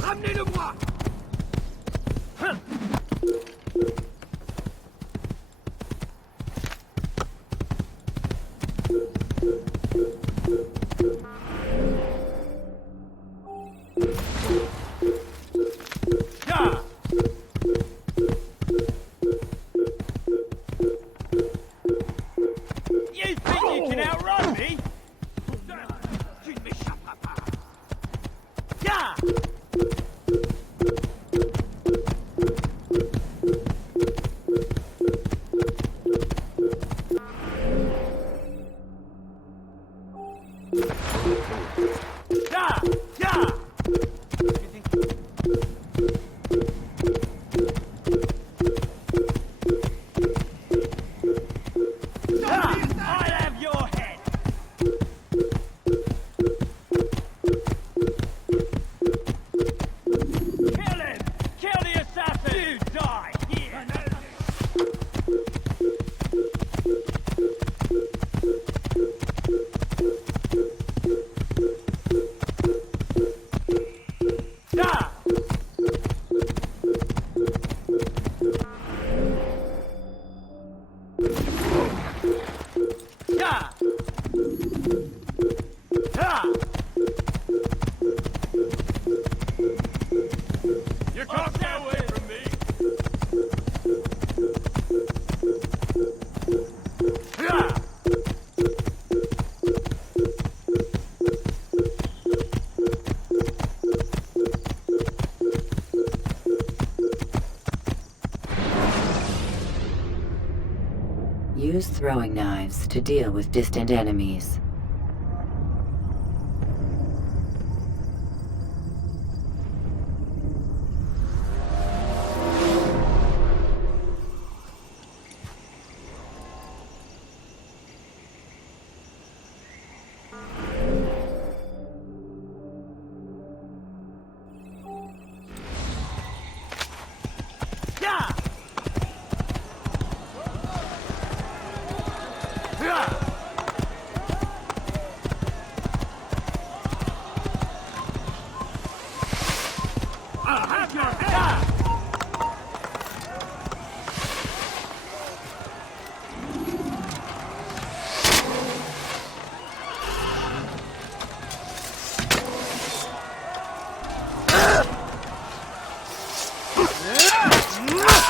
Ramenez-le-moi! Yeah! Yeah! I'll have your head! Kill him! Kill the assassin! You die here! Yeah! Yeah! Yeah! You can't get away from me! Yeah! Use throwing knives to deal with distant enemies. Yeah! Yeah! I'll have your head!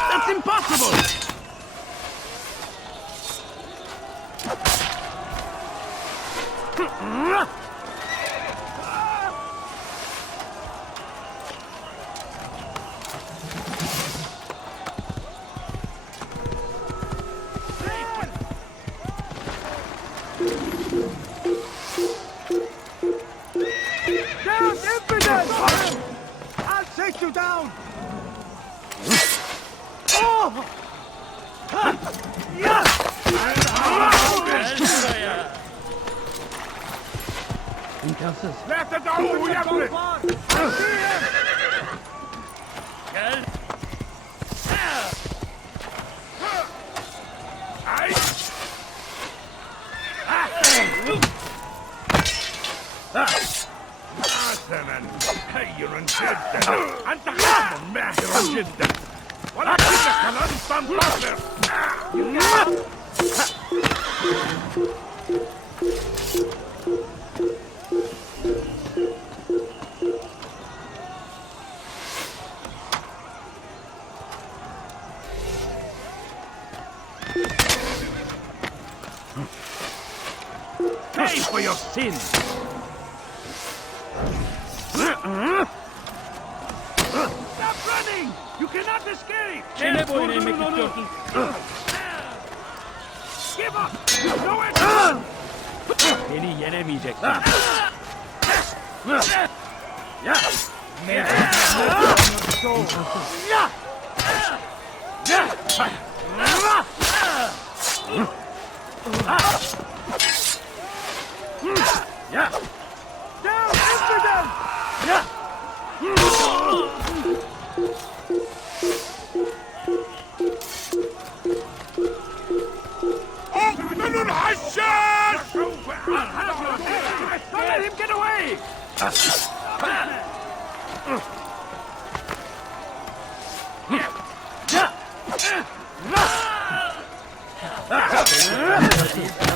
That's impossible! Down, infidel! I'll take you down! Oh! Yeah! Entonces, Let the dog go far! I see him! Gel. Ay! حسنا خير جدا أنت خير ماهر جدا ولكنك لن تنتصر Pay for your sins! Stop running! You cannot escape! kime boyun eğmek istiyorsun? Give up! No answer! Beni yenemeyeceksin. Down, infidel! اقتلوا الحشاش! Don't let him get away!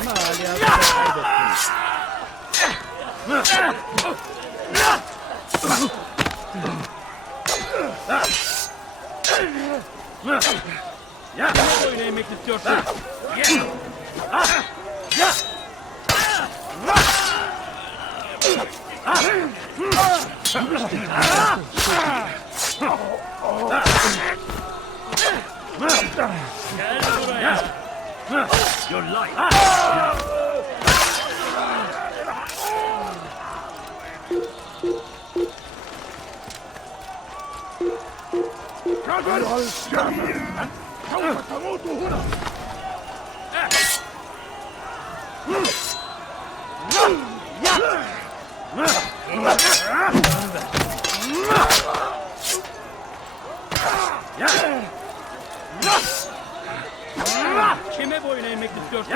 Ama aliyatı kaybettin. Kime boyun eğmek istiyorsun? Gel buraya. Your life. سوف تموت هنا. Kime boyun eğmek istiyorsun?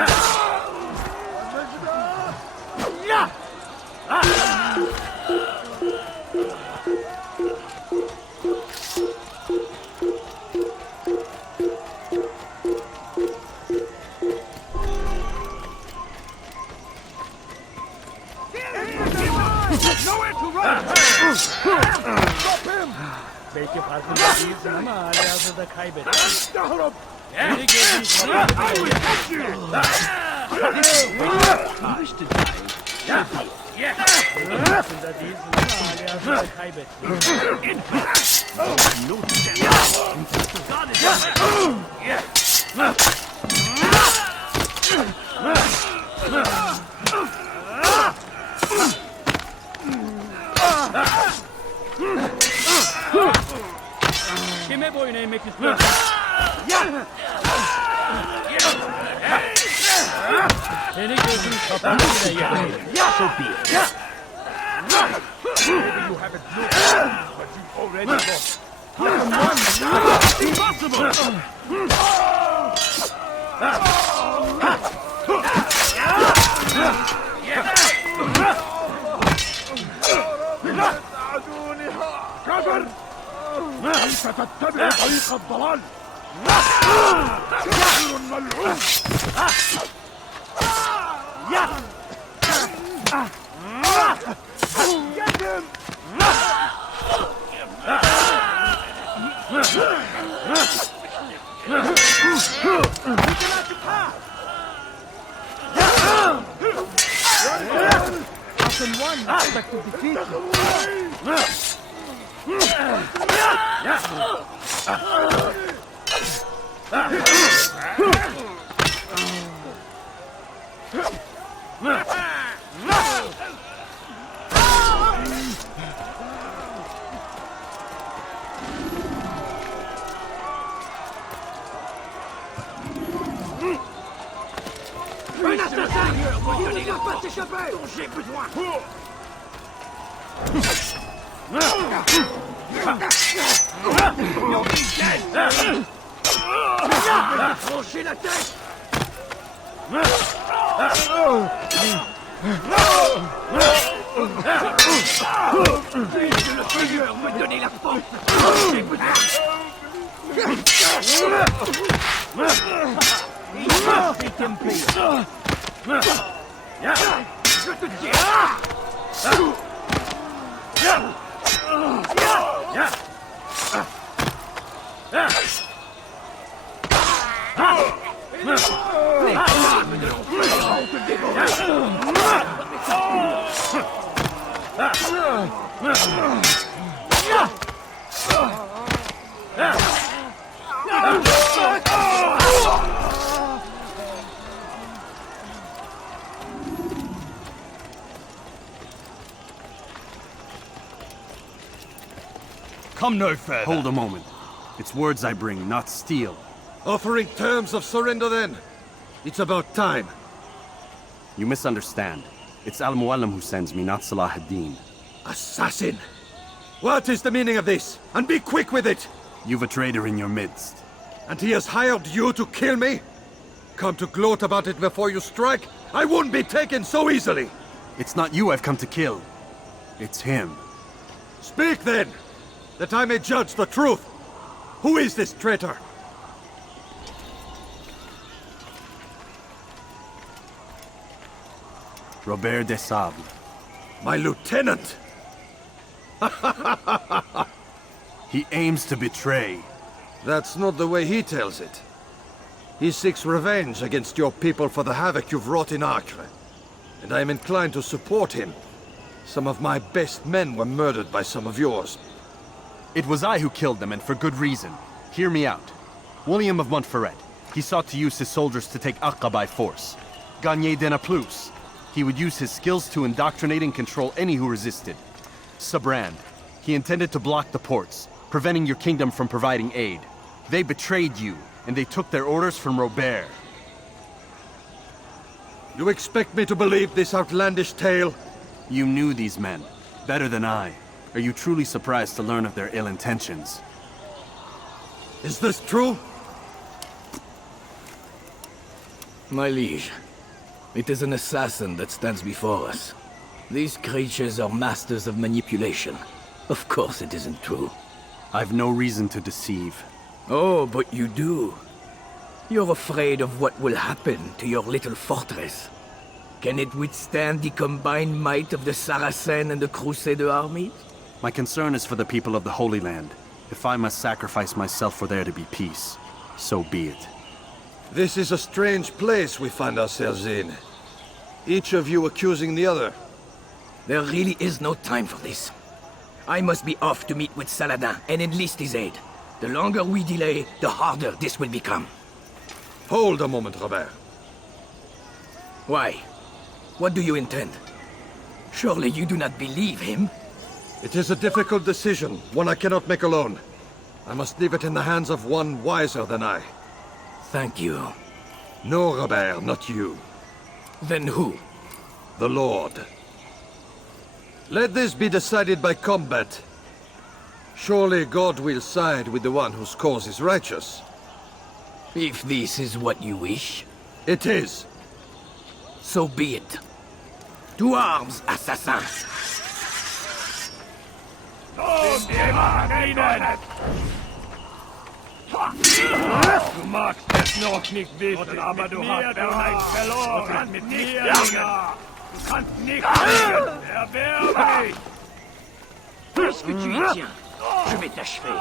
Belki farkında değilsin ama hali hazırda kaybettin. Beni gözün sana. Farkında değilsin ama hali hazırda kaybettin. Kime boyun eğmek istiyorsun? Seni gözün kapalı bile yemeyelim. So be it. Maybe you have it blue, but you've already lost. Impossible! كبر! أنت تتبع طريق الضلال! كافر ملعون! Often one aspect of defeat. Un assassin! Il n'a pas s'échapper! Dont j'ai besoin! Trancher la tête! Puisse le Seigneur me donner la force! J'ai besoin! Je te tiens! Come no further. Hold a moment. It's words I bring, not steel. Offering terms of surrender then? It's about time. You misunderstand. It's Al-Muallim who sends me, not Salah ad-Din. Assassin! What is the meaning of this? And be quick with it! You've a traitor in your midst. And he has hired you to kill me? Come to gloat about it before you strike? I wouldn't be taken so easily! It's not you I've come to kill. It's him. Speak then! That I may judge the truth! Who is this traitor? Robert de Sable. My lieutenant! He aims to betray. That's not the way he tells it. He seeks revenge against your people for the havoc you've wrought in Acre. And I am inclined to support him. Some of my best men were murdered by some of yours. It was I who killed them, and for good reason. Hear me out. William of Montferrat. He sought to use his soldiers to take Acre by force. Gagné de Naplouse. He would use his skills to indoctrinate and control any who resisted. Sabrand. He intended to block the ports, preventing your kingdom from providing aid. They betrayed you, and they took their orders from Robert. You expect me to believe this outlandish tale? You knew these men, better than I. Are you truly surprised to learn of their ill intentions? Is this true? My liege, it is an assassin that stands before us. These creatures are masters of manipulation. Of course it isn't true. I've no reason to deceive. Oh, but you do. You're afraid of what will happen to your little fortress. Can it withstand the combined might of the Saracen and the Crusader armies? My concern is for the people of the Holy Land. If I must sacrifice myself for there to be peace, so be it. This is a strange place we find ourselves in. Each of you accusing the other. There really is no time for this. I must be off to meet with Saladin and enlist his aid. The longer we delay, the harder this will become. Hold a moment, Robert. Why? What do you intend? Surely you do not believe him? It is a difficult decision, one I cannot make alone. I must leave it in the hands of one wiser than I. Thank you. No, Robert, not you. Then who? The Lord. Let this be decided by combat. Surely God will side with the one whose cause is righteous. If this is what you wish. It is. So be it. To arms, assassin! Du magst es noch nicht wissen, aber du hast bereits verloren. Mit mir, Digga. Du kannst nicht gewinnen. Erwerbe dich. Qu'est-ce que tu y tiens? Je vais t'achever.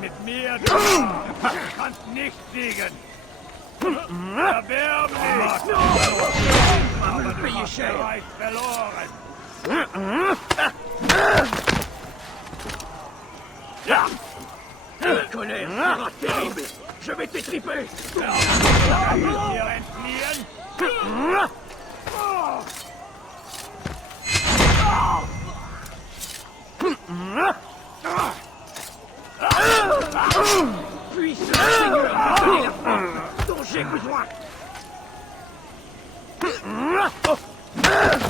Mit mir, du kannst nicht siegen. Erwerbe dich. Aber du hast bereits verloren. La colère sera terrible. Je vais t'étriper. Hier entfliehen. Puisse le Seigneur me donner la force dont j'ai besoin.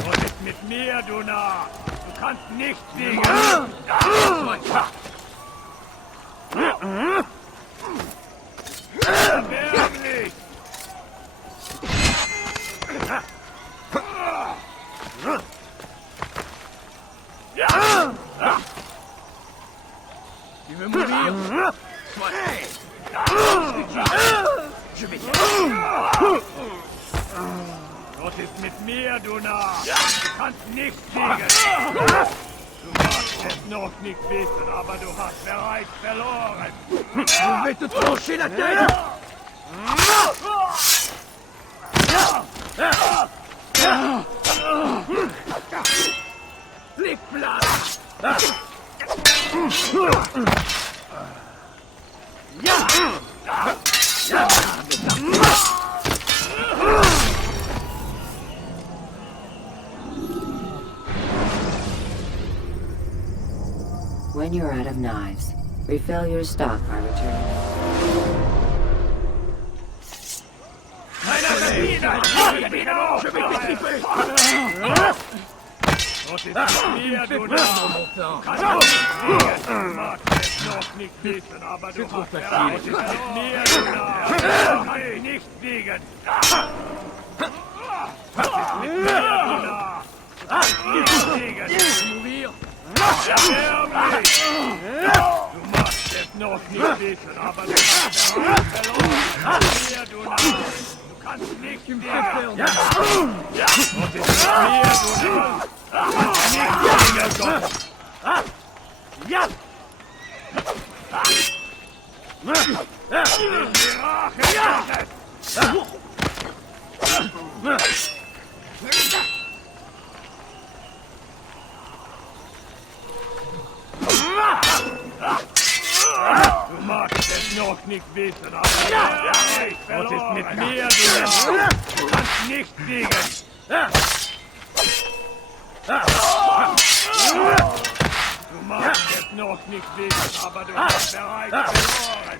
Was ist mit mir, du Narr? Du kannst nicht siegen. Erbärmlich! Tu veux mourir? Je vais Was ist mit mir, du Narr? Du kannst nicht siegen. Du magst es noch nicht wissen, aber du hast bereits verloren. Je vais te trancher la tête! Les places! When you're out of knives, refill your stock by returning. Was ist mit mir, du Narr? Du kannst nicht wissen, aber du hast bereits. Was ist mit mir, du Narr? Du kannst nicht siegen. Was ist mit mir, du Narr? Du kannst nicht siegen. Mourir. Du magst es noch nicht wissen, aber du hast bereits verloren. Hier, du Narr. Du kannst nicht siegen. Was ist mit mir, du Narr? Nicht siegen, Gott! Ja! Du magst es noch nicht wissen, aber was ist mit mir, du Narr? Du kannst nicht siegen! Du magst es noch nicht wissen, aber du hast bereits verloren.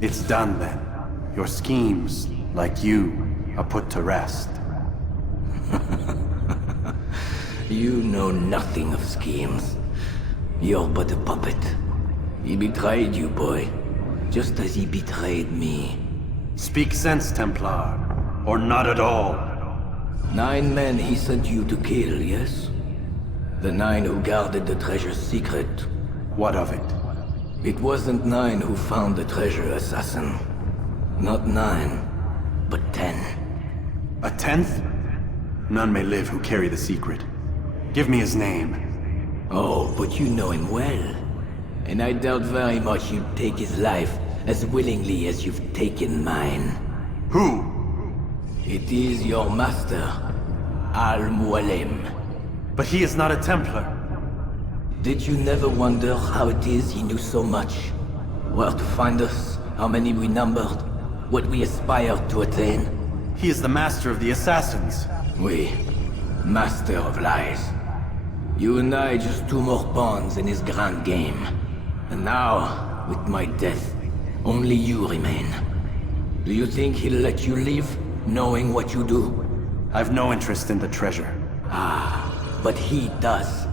It's done then. Your schemes, like you, are put to rest. You know nothing of schemes. You're but a puppet. He betrayed you, boy. Just as he betrayed me. Speak sense, Templar. Or not at all. 9 men he sent you to kill, yes? The 9 who guarded the treasure's secret. What of it? It wasn't 9 who found the treasure, assassin. Not 9, but 10. A 10th? None may live who carry the secret. Give me his name. Oh, but you know him well. And I doubt very much you'd take his life as willingly as you've taken mine. Who? It is your master, Al-Mualim. But he is not a Templar. Did you never wonder how it is he knew so much? Where to find us, how many we numbered, what we aspired to attain? He is the master of the assassins. Oui, master of lies. You and I just 2 more pawns in his grand game. And now, with my death, only you remain. Do you think he'll let you live, knowing what you do? I've no interest in the treasure. Ah, but he does.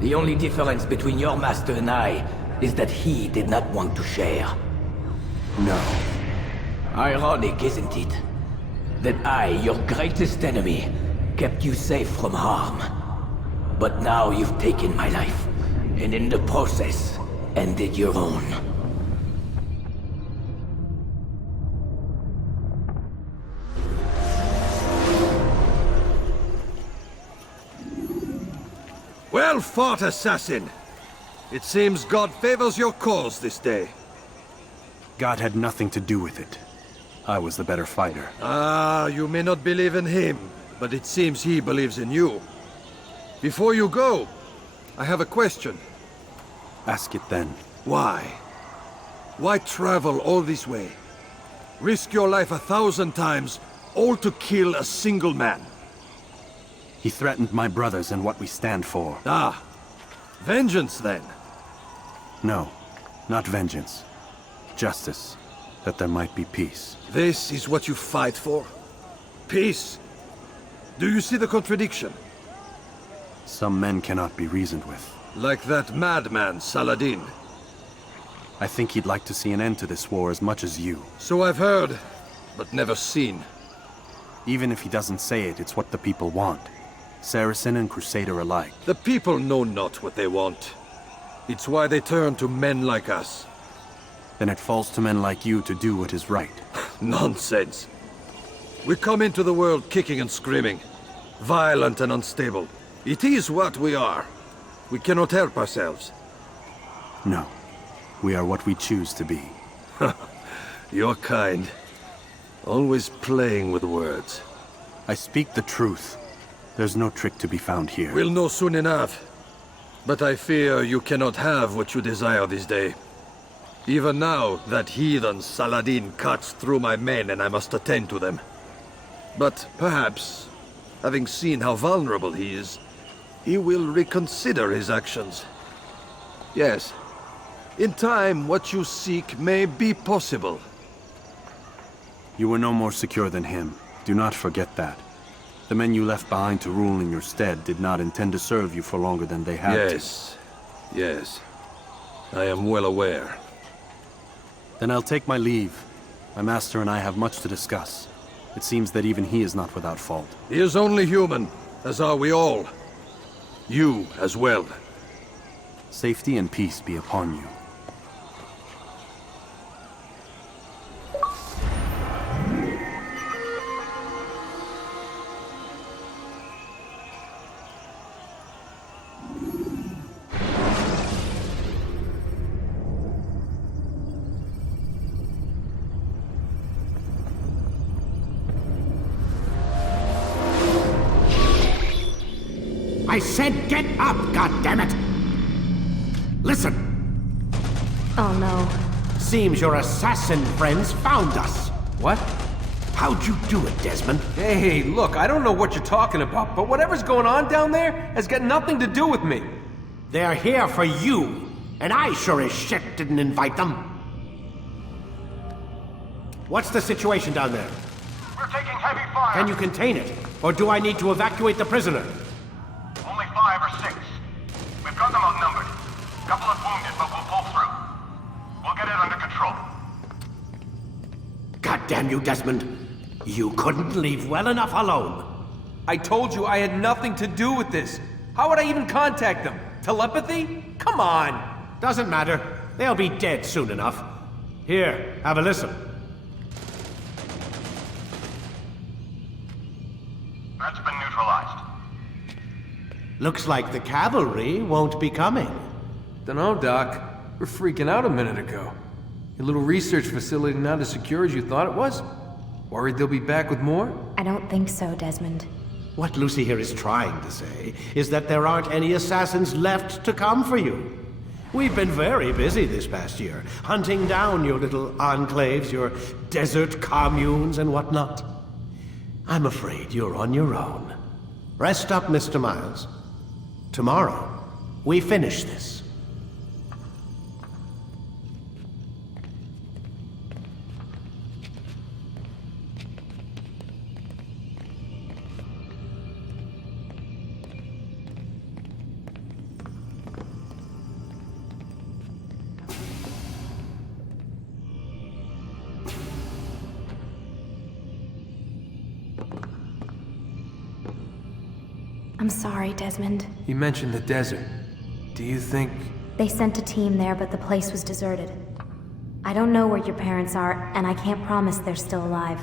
The only difference between your master and I is that he did not want to share. No. Ironic, isn't it? That I, your greatest enemy, kept you safe from harm. But now you've taken my life, and in the process, ended your own. Well fought, assassin! It seems God favors your cause this day. God had nothing to do with it. I was the better fighter. Ah, you may not believe in him, but it seems he believes in you. Before you go, I have a question. Ask it then. Why? Why travel all this way? Risk your life 1,000 times, all to kill a single man? He threatened my brothers and what we stand for. Ah, vengeance then? No, not vengeance. Justice, that there might be peace. This is what you fight for? Peace? Do you see the contradiction? Some men cannot be reasoned with. Like that madman, Saladin. I think he'd like to see an end to this war as much as you. So I've heard, but never seen. Even if he doesn't say it, it's what the people want. Saracen and Crusader alike. The people know not what they want. It's why they turn to men like us. Then it falls to men like you to do what is right. Nonsense. We come into the world kicking and screaming. Violent and unstable. It is what we are. We cannot help ourselves. No. We are what we choose to be. You're kind. Always playing with words. I speak the truth. There's no trick to be found here. We'll know soon enough. But I fear you cannot have what you desire this day. Even now, that heathen Saladin cuts through my men and I must attend to them. But perhaps, having seen how vulnerable he is, he will reconsider his actions. Yes, in time what you seek may be possible. You were no more secure than him. Do not forget that. The men you left behind to rule in your stead did not intend to serve you for longer than they had to. Yes. I am well aware. Then I'll take my leave. My master and I have much to discuss. It seems that even he is not without fault. He is only human, as are we all. You as well. Safety and peace be upon you. I said get up, goddammit! Listen! Oh no. Seems your assassin friends found us. What? How'd you do it, Desmond? Hey, look, I don't know what you're talking about, but whatever's going on down there has got nothing to do with me. They're here for you, and I sure as shit didn't invite them. What's the situation down there? We're taking heavy fire. Can you contain it? Or do I need to evacuate the prisoner? Only 5 or 6. We've got them outnumbered. Couple of wounded, but we'll pull through. We'll get it under control. God damn you, Desmond. You couldn't leave well enough alone. I told you I had nothing to do with this. How would I even contact them? Telepathy? Come on. Doesn't matter. They'll be dead soon enough. Here, have a listen. That's been neutralized. Looks like the cavalry won't be coming. Dunno, Doc. We're freaking out a minute ago. Your little research facility not as secure as you thought it was? Worried they'll be back with more? I don't think so, Desmond. What Lucy here is trying to say is that there aren't any assassins left to come for you. We've been very busy this past year, hunting down your little enclaves, your desert communes and whatnot. I'm afraid you're on your own. Rest up, Mr. Miles. Tomorrow, we finish this. I'm sorry, Desmond. You mentioned the desert. Do you think... They sent a team there, but the place was deserted. I don't know where your parents are, and I can't promise they're still alive.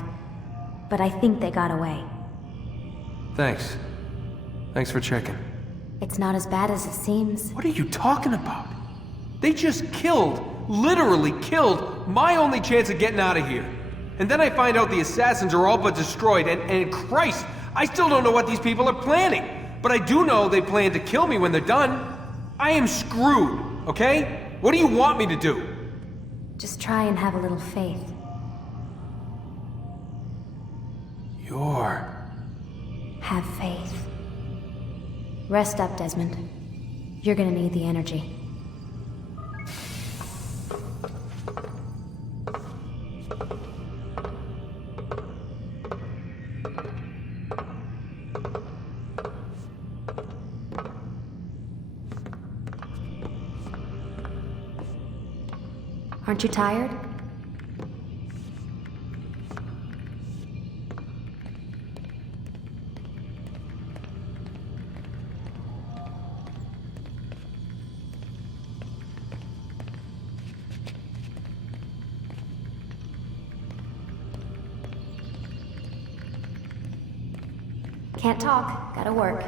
But I think they got away. Thanks. Thanks for checking. It's not as bad as it seems. What are you talking about? They just killed, literally killed, my only chance of getting out of here. And then I find out the assassins are all but destroyed, and Christ, I still don't know what these people are planning. But I do know they plan to kill me when they're done. I am screwed, okay? What do you want me to do? Just try and have a little faith. Have faith. Rest up, Desmond. You're gonna need the energy. Aren't you tired? Can't talk. Gotta work.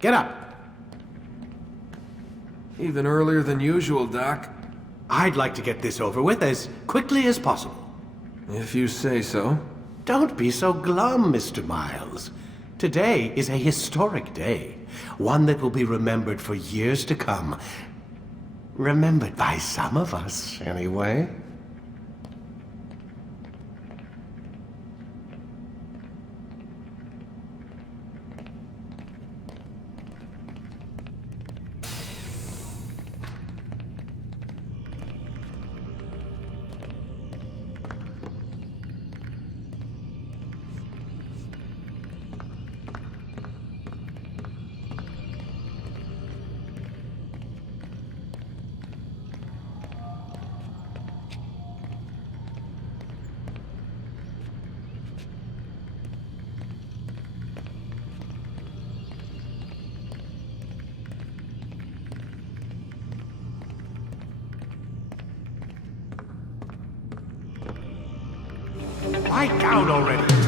Get up! Even earlier than usual, Doc. I'd like to get this over with as quickly as possible. If you say so. Don't be so glum, Mr. Miles. Today is a historic day. One that will be remembered for years to come. Remembered by some of us, anyway. strike out already!